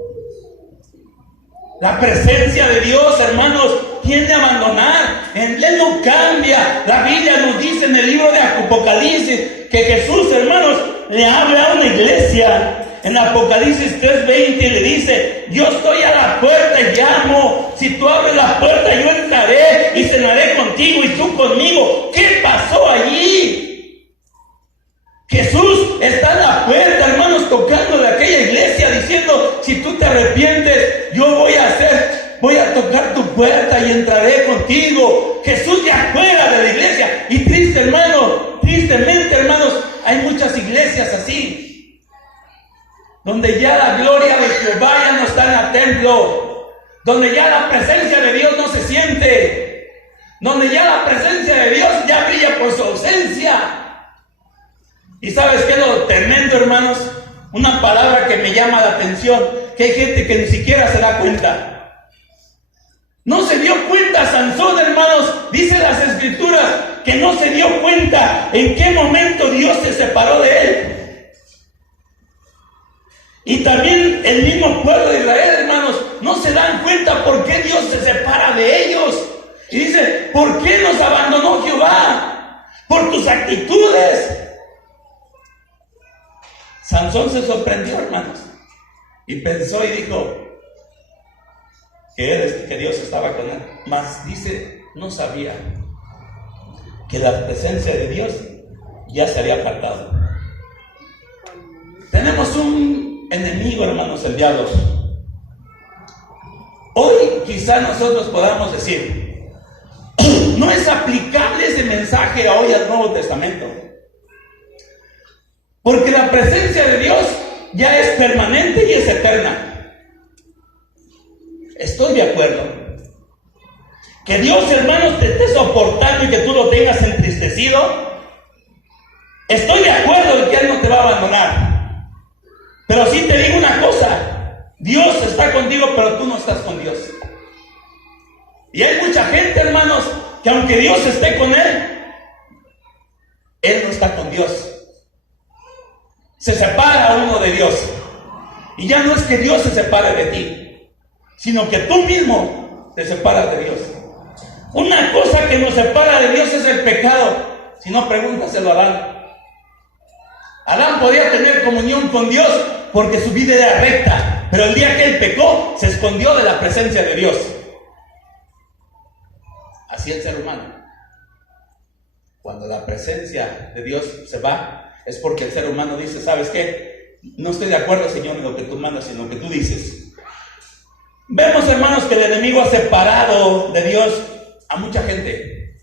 La presencia de Dios, hermanos, tiende a abandonar. Él no cambia. La Biblia nos dice en el libro de Apocalipsis que Jesús, hermanos, le habla a una iglesia. En Apocalipsis 3:20 le dice: yo estoy a la puerta y llamo. Si tú abres la puerta, yo entraré y cenaré contigo y tú conmigo. ¿Qué pasó allí? Jesús está en la puerta, hermanos, tocando de aquella iglesia, diciendo: si tú te arrepientes, yo voy a tocar tu puerta y entraré contigo. Jesús ya fuera de la iglesia. Y tristemente, hermanos, hay muchas iglesias así, donde ya la gloria de Jehová ya no está en el templo, donde ya la presencia de Dios no se siente, donde ya la presencia de Dios ya brilla por su ausencia. ¿Y sabes qué es lo tremendo, hermanos? Una palabra que me llama la atención, que hay gente que ni siquiera se da cuenta. No se dio cuenta Sansón, hermanos. Dice las escrituras que no se dio cuenta en qué momento Dios se separó de él. Y también el mismo pueblo de Israel, hermanos, no se dan cuenta por qué Dios se separa de ellos. Y dice: ¿por qué nos abandonó Jehová? Por tus actitudes. Sansón se sorprendió, hermanos, y pensó y dijo que Dios estaba con él. Mas dice, no sabía que la presencia de Dios ya se había apartado. Tenemos un enemigo, hermanos, el diablo. Hoy quizá nosotros podamos decir: no es aplicable ese mensaje hoy al Nuevo Testamento, porque la presencia de Dios ya es permanente y es eterna. Estoy de acuerdo. Que Dios, hermanos, te esté soportando y que tú lo tengas entristecido. Estoy de acuerdo en que Él no te va a abandonar. Pero sí te digo una cosa: Dios está contigo, pero tú no estás con Dios. Y hay mucha gente, hermanos, que aunque Dios esté con él no está con Dios. Se separa uno de Dios. Y ya no es que Dios se separe de ti, sino que tú mismo te separas de Dios. Una cosa que nos separa de Dios es el pecado. Si no, pregúntaselo a Adán. Adán podía tener comunión con Dios porque su vida era recta, pero el día que él pecó, se escondió de la presencia de Dios. Así el ser humano. Cuando la presencia de Dios se va, es porque el ser humano dice: ¿sabes qué? No estoy de acuerdo, Señor, en lo que tú mandas, en lo que tú dices. Vemos, hermanos, que el enemigo ha separado de Dios a mucha gente.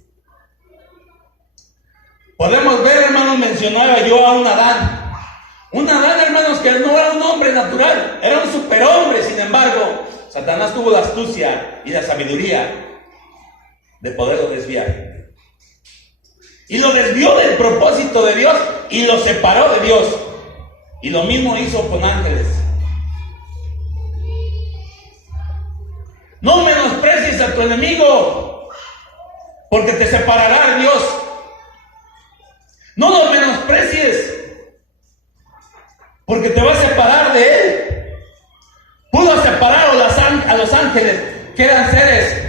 Podemos ver, hermanos, mencionaba yo a un Adán. Un Adán, hermanos, que no era un hombre natural, era un superhombre. Sin embargo, Satanás tuvo la astucia y la sabiduría de poderlo desviar. Y lo desvió del propósito de Dios y lo separó de Dios. Y lo mismo hizo con ángeles. No menosprecies a tu enemigo, porque te separará de Dios. No lo menosprecies, porque te va a separar de Él. Pudo separar a los ángeles, que eran seres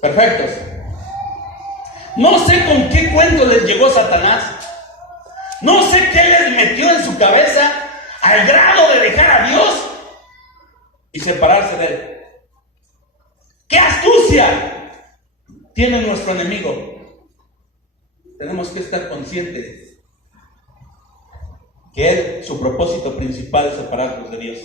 perfectos. No sé con qué cuento les llegó Satanás. No sé qué les metió en su cabeza al grado de dejar a Dios y separarse de Él. ¡Qué astucia tiene nuestro enemigo! tenemos que estar conscientes que su propósito principal es separarnos de Dios.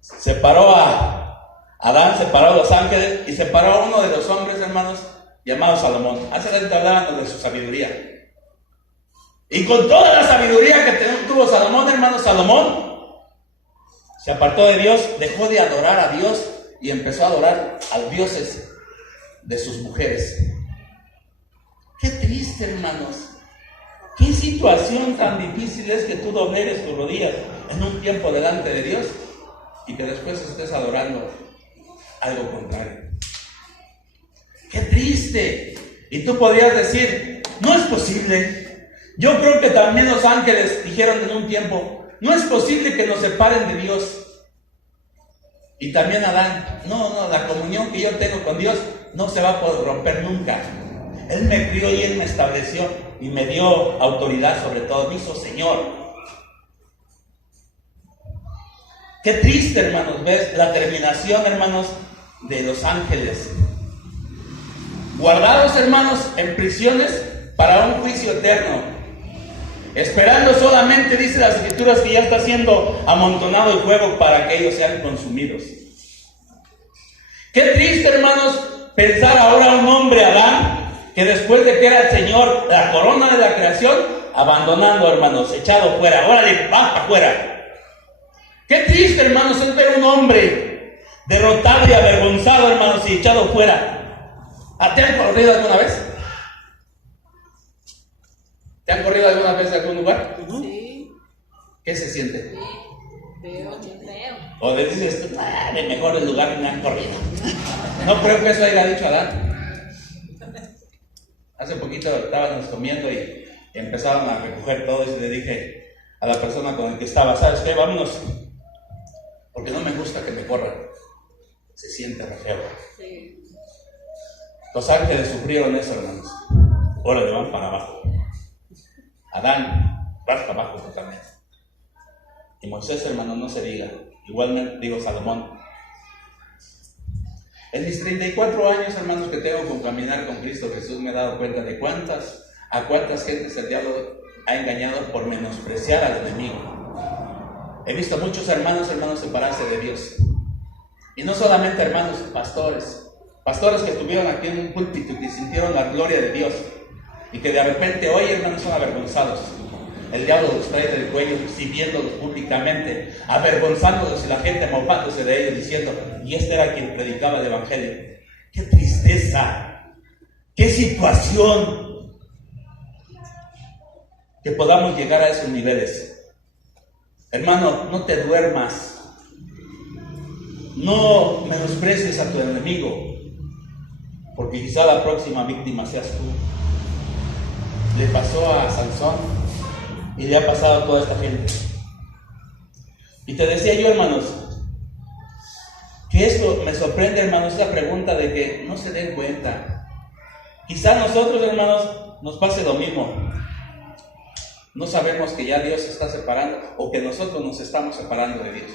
Separó a Adán, separó a los ángeles y separó a uno de los hombres, hermanos, llamado Salomón. Hace rato hablábamos de su sabiduría. Y con toda la sabiduría que tuvo Salomón, hermanos, Salomón se apartó de Dios, dejó de adorar a Dios y empezó a adorar a los dioses de sus mujeres. Qué triste, hermanos. Qué situación tan difícil es que tú doblegues tus rodillas en un tiempo delante de Dios y que después estés adorando algo contrario. Qué triste. Y tú podrías decir, no es posible. Yo creo que también los ángeles dijeron en un tiempo, no es posible que nos separen de Dios. Y también Adán, no, la comunión que yo tengo con Dios no se va a poder romper nunca. Él me crió y Él me estableció y me dio autoridad sobre todo, me hizo Señor. Qué triste, hermanos, ves la terminación, hermanos, de los ángeles. Guardados, hermanos, en prisiones para un juicio eterno. Esperando solamente, dice las Escrituras, que ya está siendo amontonado el fuego para que ellos sean consumidos. Qué triste, hermanos, pensar ahora un hombre, Adán, que después de que era el Señor, la corona de la creación, abandonando, hermanos, echado fuera. Órale, baja afuera. Qué triste, hermanos, es ver un hombre derrotado y avergonzado, hermanos, y echado fuera. ¿Te han corrido alguna vez? ¿Te han corrido alguna vez de algún lugar? Sí. ¿Qué se siente? Sí. Feo, bien feo. O le dices, de mejor el lugar me han corrido. No creo que eso haya dicho Adán. Hace poquito estábamos comiendo y empezaron a recoger todo y le dije a la persona con la que estaba, ¿sabes qué? Vámonos, porque no me gusta que me corran. Se siente re feo. Sí. Los ángeles sufrieron eso, hermanos. Ahora le van para abajo. Adán, vas para abajo totalmente. Y Moisés, hermano, no se diga. Igualmente digo Salomón. En mis 34 años, hermanos, que tengo con caminar con Cristo Jesús, me he dado cuenta de a cuántas gentes el diablo ha engañado por menospreciar al enemigo. He visto muchos hermanos separarse de Dios. Y no solamente hermanos, pastores que estuvieron aquí en un púlpito y que sintieron la gloria de Dios y que de repente hoy, hermanos, son avergonzados. El diablo los trae del cuello, exhibiéndolos públicamente, avergonzándolos y la gente mofándose de ellos, diciendo, y este era quien predicaba el evangelio. ¡Qué tristeza! ¡Qué situación! Que podamos llegar a esos niveles. Hermano, no te duermas. No menosprecies a tu enemigo, porque quizá la próxima víctima seas tú. Le pasó a Sansón y le ha pasado a toda esta gente. Y te decía yo, hermanos, que esto me sorprende, hermanos, esa pregunta de que no se den cuenta. Quizá a nosotros, hermanos, nos pase lo mismo. No sabemos que ya Dios se está separando o que nosotros nos estamos separando de Dios.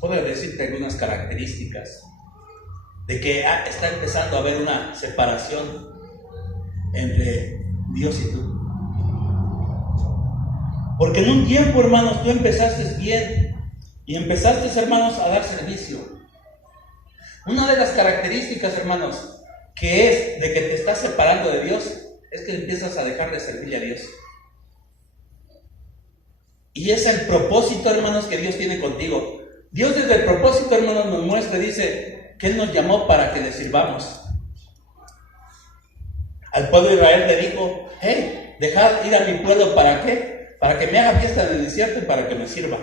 Puedo decirte algunas características de que está empezando a haber una separación entre Dios y tú. Porque en un tiempo, hermanos, tú empezaste bien y empezaste, hermanos, a dar servicio. Una de las características, hermanos, que es de que te estás separando de Dios, es que empiezas a dejar de servirle a Dios. Y es el propósito, hermanos, que Dios tiene contigo. Dios desde el propósito, hermanos, nos muestra, dice, que Él nos llamó para que le sirvamos. Al pueblo de Israel le dijo, hey, dejad ir a mi pueblo, ¿para qué? Para que me haga fiesta en el desierto y para que me sirva.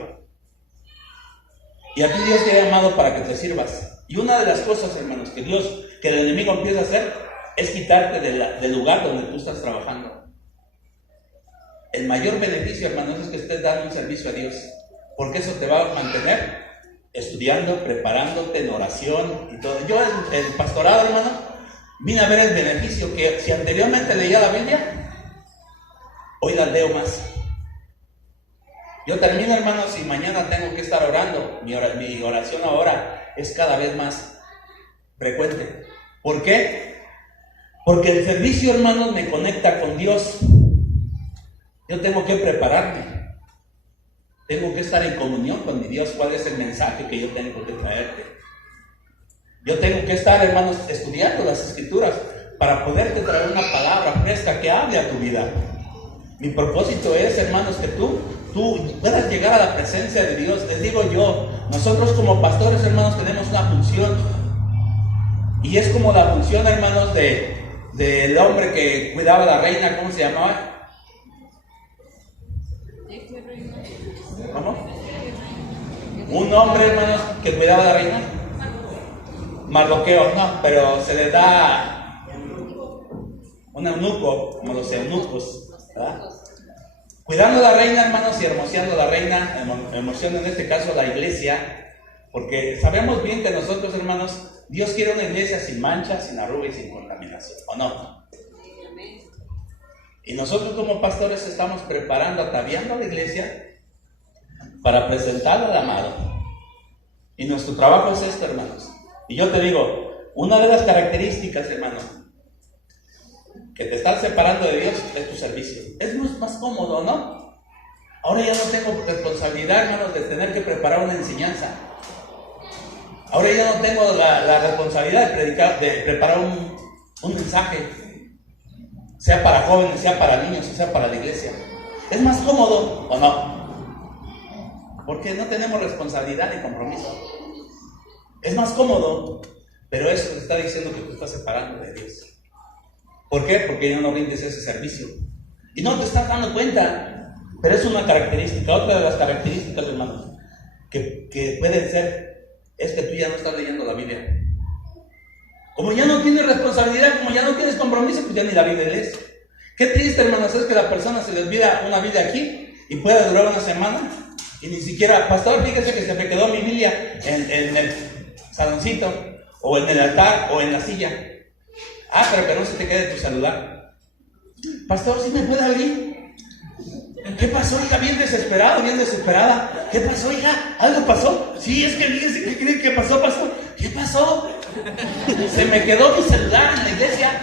Y a ti Dios te ha llamado para que te sirvas. Y una de las cosas, hermanos, que el enemigo empieza a hacer, es quitarte del lugar donde tú estás trabajando. El mayor beneficio, hermanos, es que estés dando un servicio a Dios, porque eso te va a mantener estudiando, preparándote en oración y todo. Yo en el pastorado, hermano, vine a ver el beneficio que si anteriormente leía la Biblia, hoy la leo más. Yo termino, hermanos, y mañana tengo que estar orando. Mi oración ahora es cada vez más. frecuente. ¿Por qué? Porque el servicio, hermanos, me conecta con Dios. Yo tengo que prepararme. Tengo que estar en comunión con mi Dios. ¿Cuál es el mensaje que yo tengo que traerte? Yo tengo que estar, hermanos, estudiando las Escrituras para poderte traer una palabra fresca que hable a tu vida. Mi propósito es, hermanos, que tú puedas llegar a la presencia de Dios. Les digo yo, nosotros como pastores, hermanos, tenemos una función. Y es como la función, hermanos, del hombre que cuidaba a la reina. ¿Cómo se llamaba? ¿Cómo? Un hombre, hermanos, que cuidaba a la reina. Mardoqueo, no, pero se le da un eunuco, como los eunucos, ¿verdad? Cuidando a la reina, hermanos, y hermoseando a la reina, hermoseando en este caso a la iglesia, porque sabemos bien que nosotros, hermanos, Dios quiere una iglesia sin mancha, sin arruga y sin contaminación, ¿o no? Y nosotros como pastores estamos preparando, ataviando a la iglesia para presentarlo al amado. Y nuestro trabajo es esto, hermanos. Y yo te digo, una de las características, hermano, que te están separando de Dios es tu servicio. Es más cómodo, ¿no? Ahora ya no tengo responsabilidad, hermanos, de tener que preparar una enseñanza. Ahora ya no tengo la responsabilidad de predicar, de preparar un mensaje, sea para jóvenes, sea para niños, sea para la iglesia. ¿Es más cómodo o no? Porque no tenemos responsabilidad ni compromiso. Es más cómodo, pero eso te está diciendo que tú estás separando de Dios. ¿Por qué? Porque ya no rindes ese servicio. Y no te estás dando cuenta, pero es una característica. Otra de las características, hermanos, que pueden ser, es que tú ya no estás leyendo la Biblia. Como ya no tienes responsabilidad, como ya no tienes compromiso, pues ya ni la Biblia lees. Qué triste, hermanos, es que la persona se le olvida una Biblia aquí y puede durar una semana y ni siquiera, pastor, fíjese que se me quedó mi Biblia en el saloncito, o en el altar, o en la silla. Pero que no se te quede tu celular. Pastor, ¿sí me puede abrir? ¿Qué pasó, hija? Bien desesperado, bien desesperada. ¿Qué pasó, hija? ¿Algo pasó? Sí, es que fíjense, ¿qué creen que pasó, pastor? ¿Qué pasó? Se me quedó mi celular en la iglesia.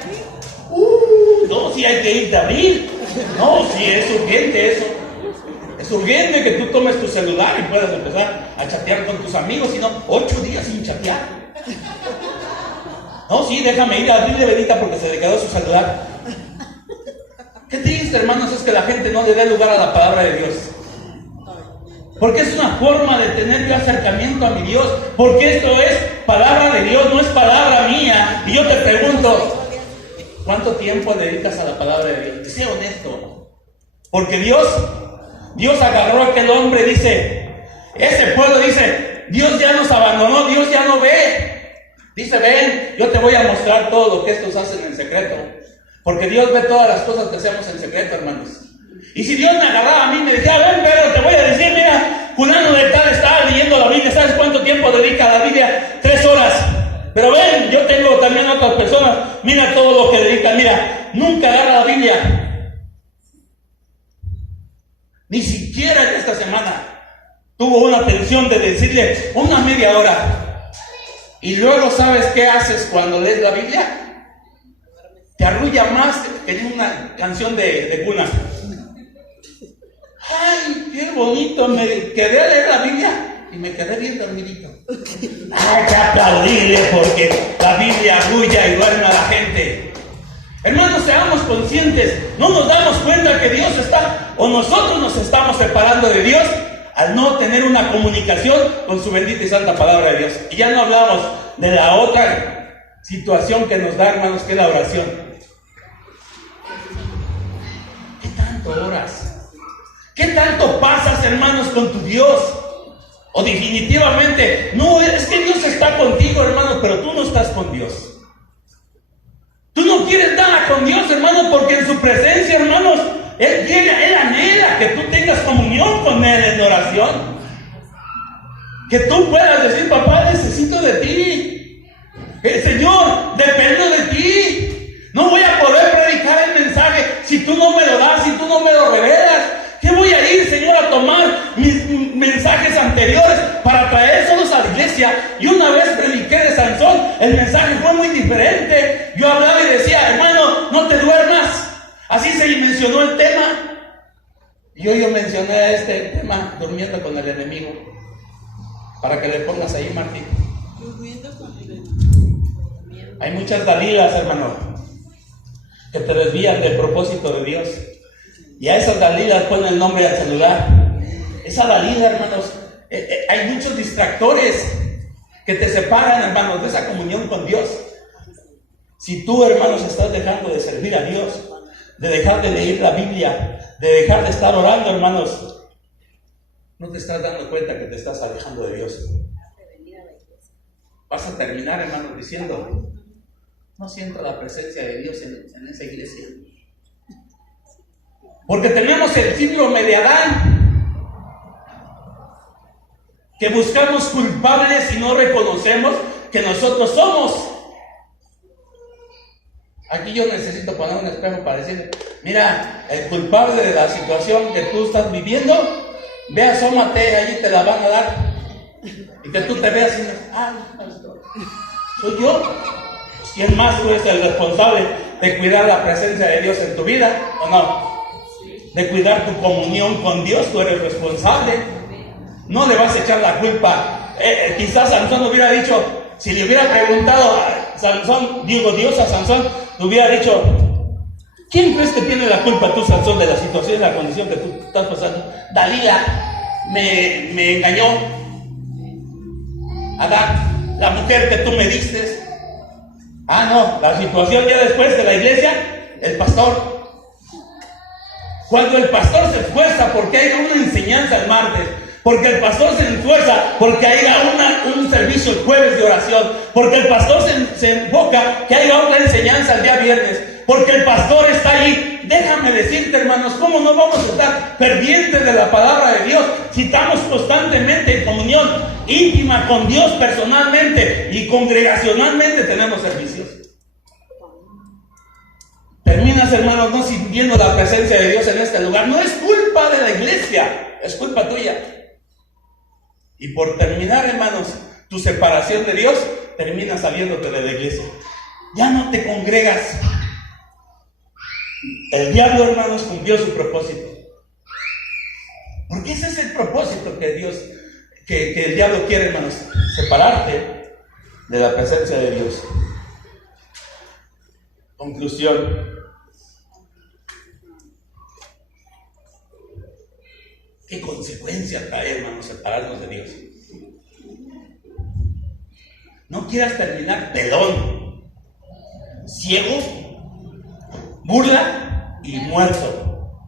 No, si hay que irte a abrir. No, si es urgente eso. Es urgente que tú tomes tu celular y puedas empezar a chatear con tus amigos, si no, 8 días sin chatear. No, sí, déjame ir a abrirle velita porque se le quedó su celular. Qué triste, hermanos, es que la gente no le dé lugar a la palabra de Dios. Porque es una forma de tener yo acercamiento a mi Dios. Porque esto es palabra de Dios, no es palabra mía. Y yo te pregunto, ¿cuánto tiempo dedicas a la palabra de Dios? Que sea honesto. Porque Dios agarró a aquel hombre, dice, ese pueblo dice, Dios ya nos abandonó, Dios ya no ve. Dice, ven, yo te voy a mostrar todo lo que estos hacen en secreto. Porque Dios ve todas las cosas que hacemos en secreto, hermanos. Y si Dios me agarraba a mí y me decía, ven, Pedro, te voy a decir, mira, fulano de tal está leyendo la Biblia, ¿sabes cuánto tiempo dedica a la Biblia? 3 horas. Pero ven, yo tengo también otras personas, mira todo lo que dedican, mira, nunca agarra la Biblia. Ni siquiera esta semana tuvo una atención de decirle una media hora. Y luego, ¿sabes qué haces cuando lees la Biblia? Te arrulla más que en una canción de cuna. ¡Ay, qué bonito! Me quedé a leer la Biblia y me quedé bien dormidito. ¡Ay, que aplaudirle porque la Biblia arrulla y duerme a la gente! Hermanos, seamos conscientes, no nos damos cuenta que Dios está, o nosotros nos estamos separando de Dios al no tener una comunicación con su bendita y santa palabra de Dios. Y ya no hablamos de la otra situación que nos da, hermanos, que es la oración. ¿Qué tanto oras? ¿Qué tanto pasas, hermanos, con tu Dios? O definitivamente, no, es que Dios está contigo, hermanos, pero tú no estás con Dios. Tú no quieres nada con Dios, hermano, porque en su presencia, hermanos, Él quiere, Él anhela que tú tengas comunión con Él en oración. Que tú puedas decir, papá, necesito de ti. Señor, dependo de ti. No voy a poder predicar el mensaje si tú no me lo das, si tú no me lo revelas. ¿Qué voy a ir, Señor, a tomar mis mensajes anteriores para traérselos a la iglesia? Y una vez prediqué de Sansón, el mensaje diferente. Yo hablaba y decía, hermano, no te duermas. Así se mencionó el tema. Y hoy yo mencioné este tema, durmiendo con el enemigo. Para que le pongas ahí, Martín. Hay muchas Dalilas, hermano, que te desvían del propósito de Dios. Y a esas Dalilas ponen el nombre al celular. Esa Dalila, hermanos, hay muchos distractores que te separan, hermanos, de esa comunión con Dios. Si tú, hermanos, estás dejando de servir a Dios, de dejar de leer la Biblia, de dejar de estar orando, hermanos, no te estás dando cuenta que te estás alejando de Dios. Vas a terminar, hermanos, diciendo, no siento la presencia de Dios en esa iglesia. Porque tenemos el síndrome de Adán, que buscamos culpables y no reconocemos que nosotros somos. Aquí yo necesito poner un espejo para decirle, mira, el culpable de la situación que tú estás viviendo, ve, asómate, allí te la van a dar. Y que tú te veas y dices, soy yo. ¿Quién más tú eres el responsable de cuidar la presencia de Dios en tu vida? ¿O no? De cuidar tu comunión con Dios, tú eres responsable. No le vas a echar la culpa. Quizás Sansón hubiera dicho, si le hubiera preguntado a Sansón, Dios a Sansón, le hubiera dicho, ¿quién crees que tiene la culpa tú, Sansón, de la situación y la condición que tú estás pasando? Dalila me engañó. Adán, la mujer que tú me diste. No, la situación ya después de la iglesia, el pastor. Cuando el pastor se esfuerza porque haya una enseñanza el martes, porque el pastor se esfuerza porque haya un servicio el jueves de oración, porque el pastor se enfoca que haya otra enseñanza el día viernes, porque el pastor está allí. Déjame decirte, hermanos, ¿cómo no vamos a estar pendientes de la palabra de Dios si estamos constantemente en comunión íntima con Dios personalmente y congregacionalmente tenemos servicios? Terminas, hermanos, no sintiendo la presencia de Dios en este lugar. No es culpa de la iglesia, es culpa tuya. Y por terminar, hermanos, tu separación de Dios, terminas saliéndote de la iglesia. Ya no te congregas. El diablo, hermanos, cumplió su propósito. Porque ese es el propósito que Dios, que el diablo quiere, hermanos, separarte de la presencia de Dios. Conclusión. ¿Qué consecuencia trae, hermanos, separarnos de Dios? No quieras terminar pelón, ciego, burla y muerto.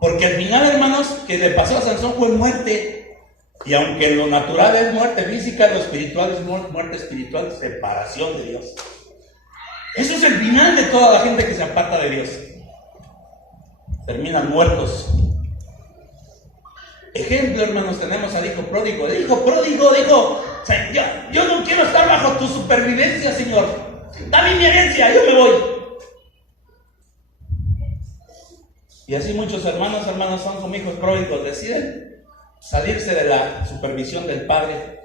Porque al final, hermanos, que le pasó a Sansón fue muerte. Y aunque lo natural es muerte física, lo espiritual es muerte espiritual, separación de Dios. Eso es el final de toda la gente que se aparta de Dios. Terminan muertos. Ejemplo, hermanos, tenemos al hijo pródigo. El hijo pródigo dijo, yo no quiero estar bajo tu supervivencia, Señor. Dame mi herencia, yo me voy. Y así muchos hermanos son como hijos pródigos, deciden salirse de la supervisión del Padre.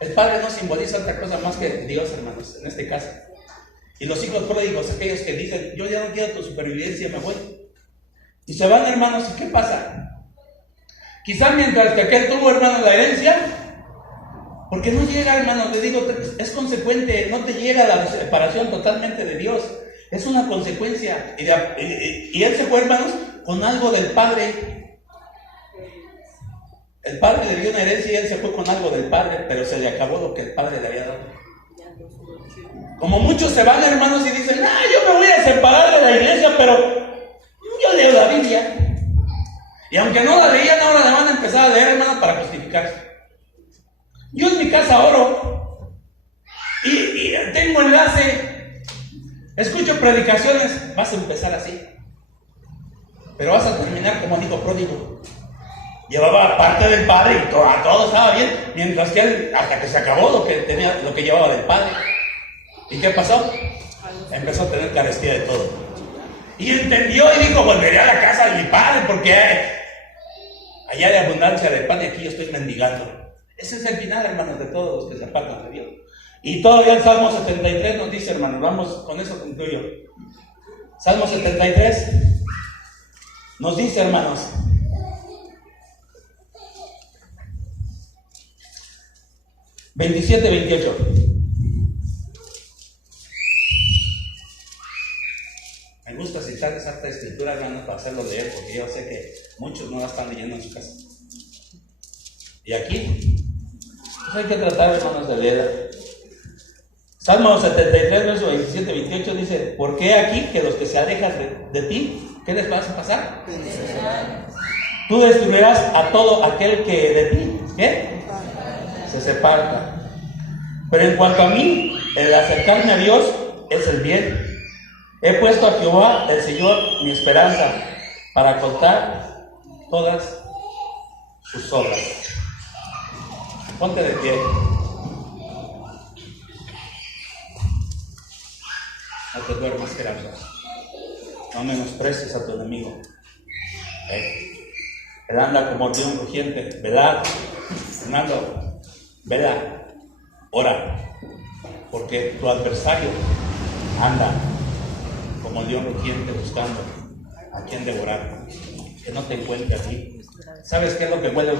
El Padre no simboliza otra cosa más que Dios, hermanos, en este caso. Y los hijos pródigos, aquellos que dicen, yo ya no quiero tu supervivencia, me voy. Y se van, hermanos, ¿y qué pasa? Quizás mientras que aquel tuvo, hermanos, la herencia, porque no llega, hermanos, les digo, es consecuente, no te llega la separación totalmente de Dios. Es una consecuencia. Y él se fue, hermanos, con algo del Padre. El Padre le dio una herencia y él se fue con algo del Padre, pero se le acabó lo que el Padre le había dado. Como muchos se van, hermanos, y dicen, yo me voy a separar de la iglesia, pero yo leo la Biblia. Y aunque no la leían, ahora la van a empezar a leer, hermanos, para justificarse. Yo en mi casa oro y tengo enlace, escucho predicaciones, vas a empezar así, pero vas a terminar como el hijo pródigo. Llevaba parte del Padre y todo estaba bien, mientras que él, hasta que se acabó lo que llevaba del Padre. ¿Y qué pasó? Empezó a tener carestía de todo. Y entendió y dijo, volveré a la casa de mi padre porque allá hay abundancia de pan y aquí yo estoy mendigando. Ese es el final, hermanos, de todos los que se apartan de Dios. Y todavía el Salmo 73 nos dice, hermanos, vamos, con eso concluyo. Salmo 73 nos dice, hermanos, (27, 28). Me gusta citar esa escritura, hermanos, para hacerlo leer, porque yo sé que muchos no la están leyendo en su casa. Y aquí, pues hay que tratar, hermanos, de leer. Salmo 73, verso 27, 28 dice: ¿por qué aquí que los que se alejan de ti, qué les va a pasar? Tú destruirás a todo aquel que de ti, ¿qué? Se separa. Pero en cuanto a mí, el acercarme a Dios es el bien. He puesto a Jehová, el Señor, mi esperanza, para contar todas sus obras. Ponte de pie. No te duermas, Gerardo. No menosprecies a tu enemigo. Él anda como león rugiente. Velad, Fernando, vela, ora, porque tu adversario anda como león rugiente buscando a quien devorar. Que no te encuentre a ti. ¿Sabes qué es lo que huele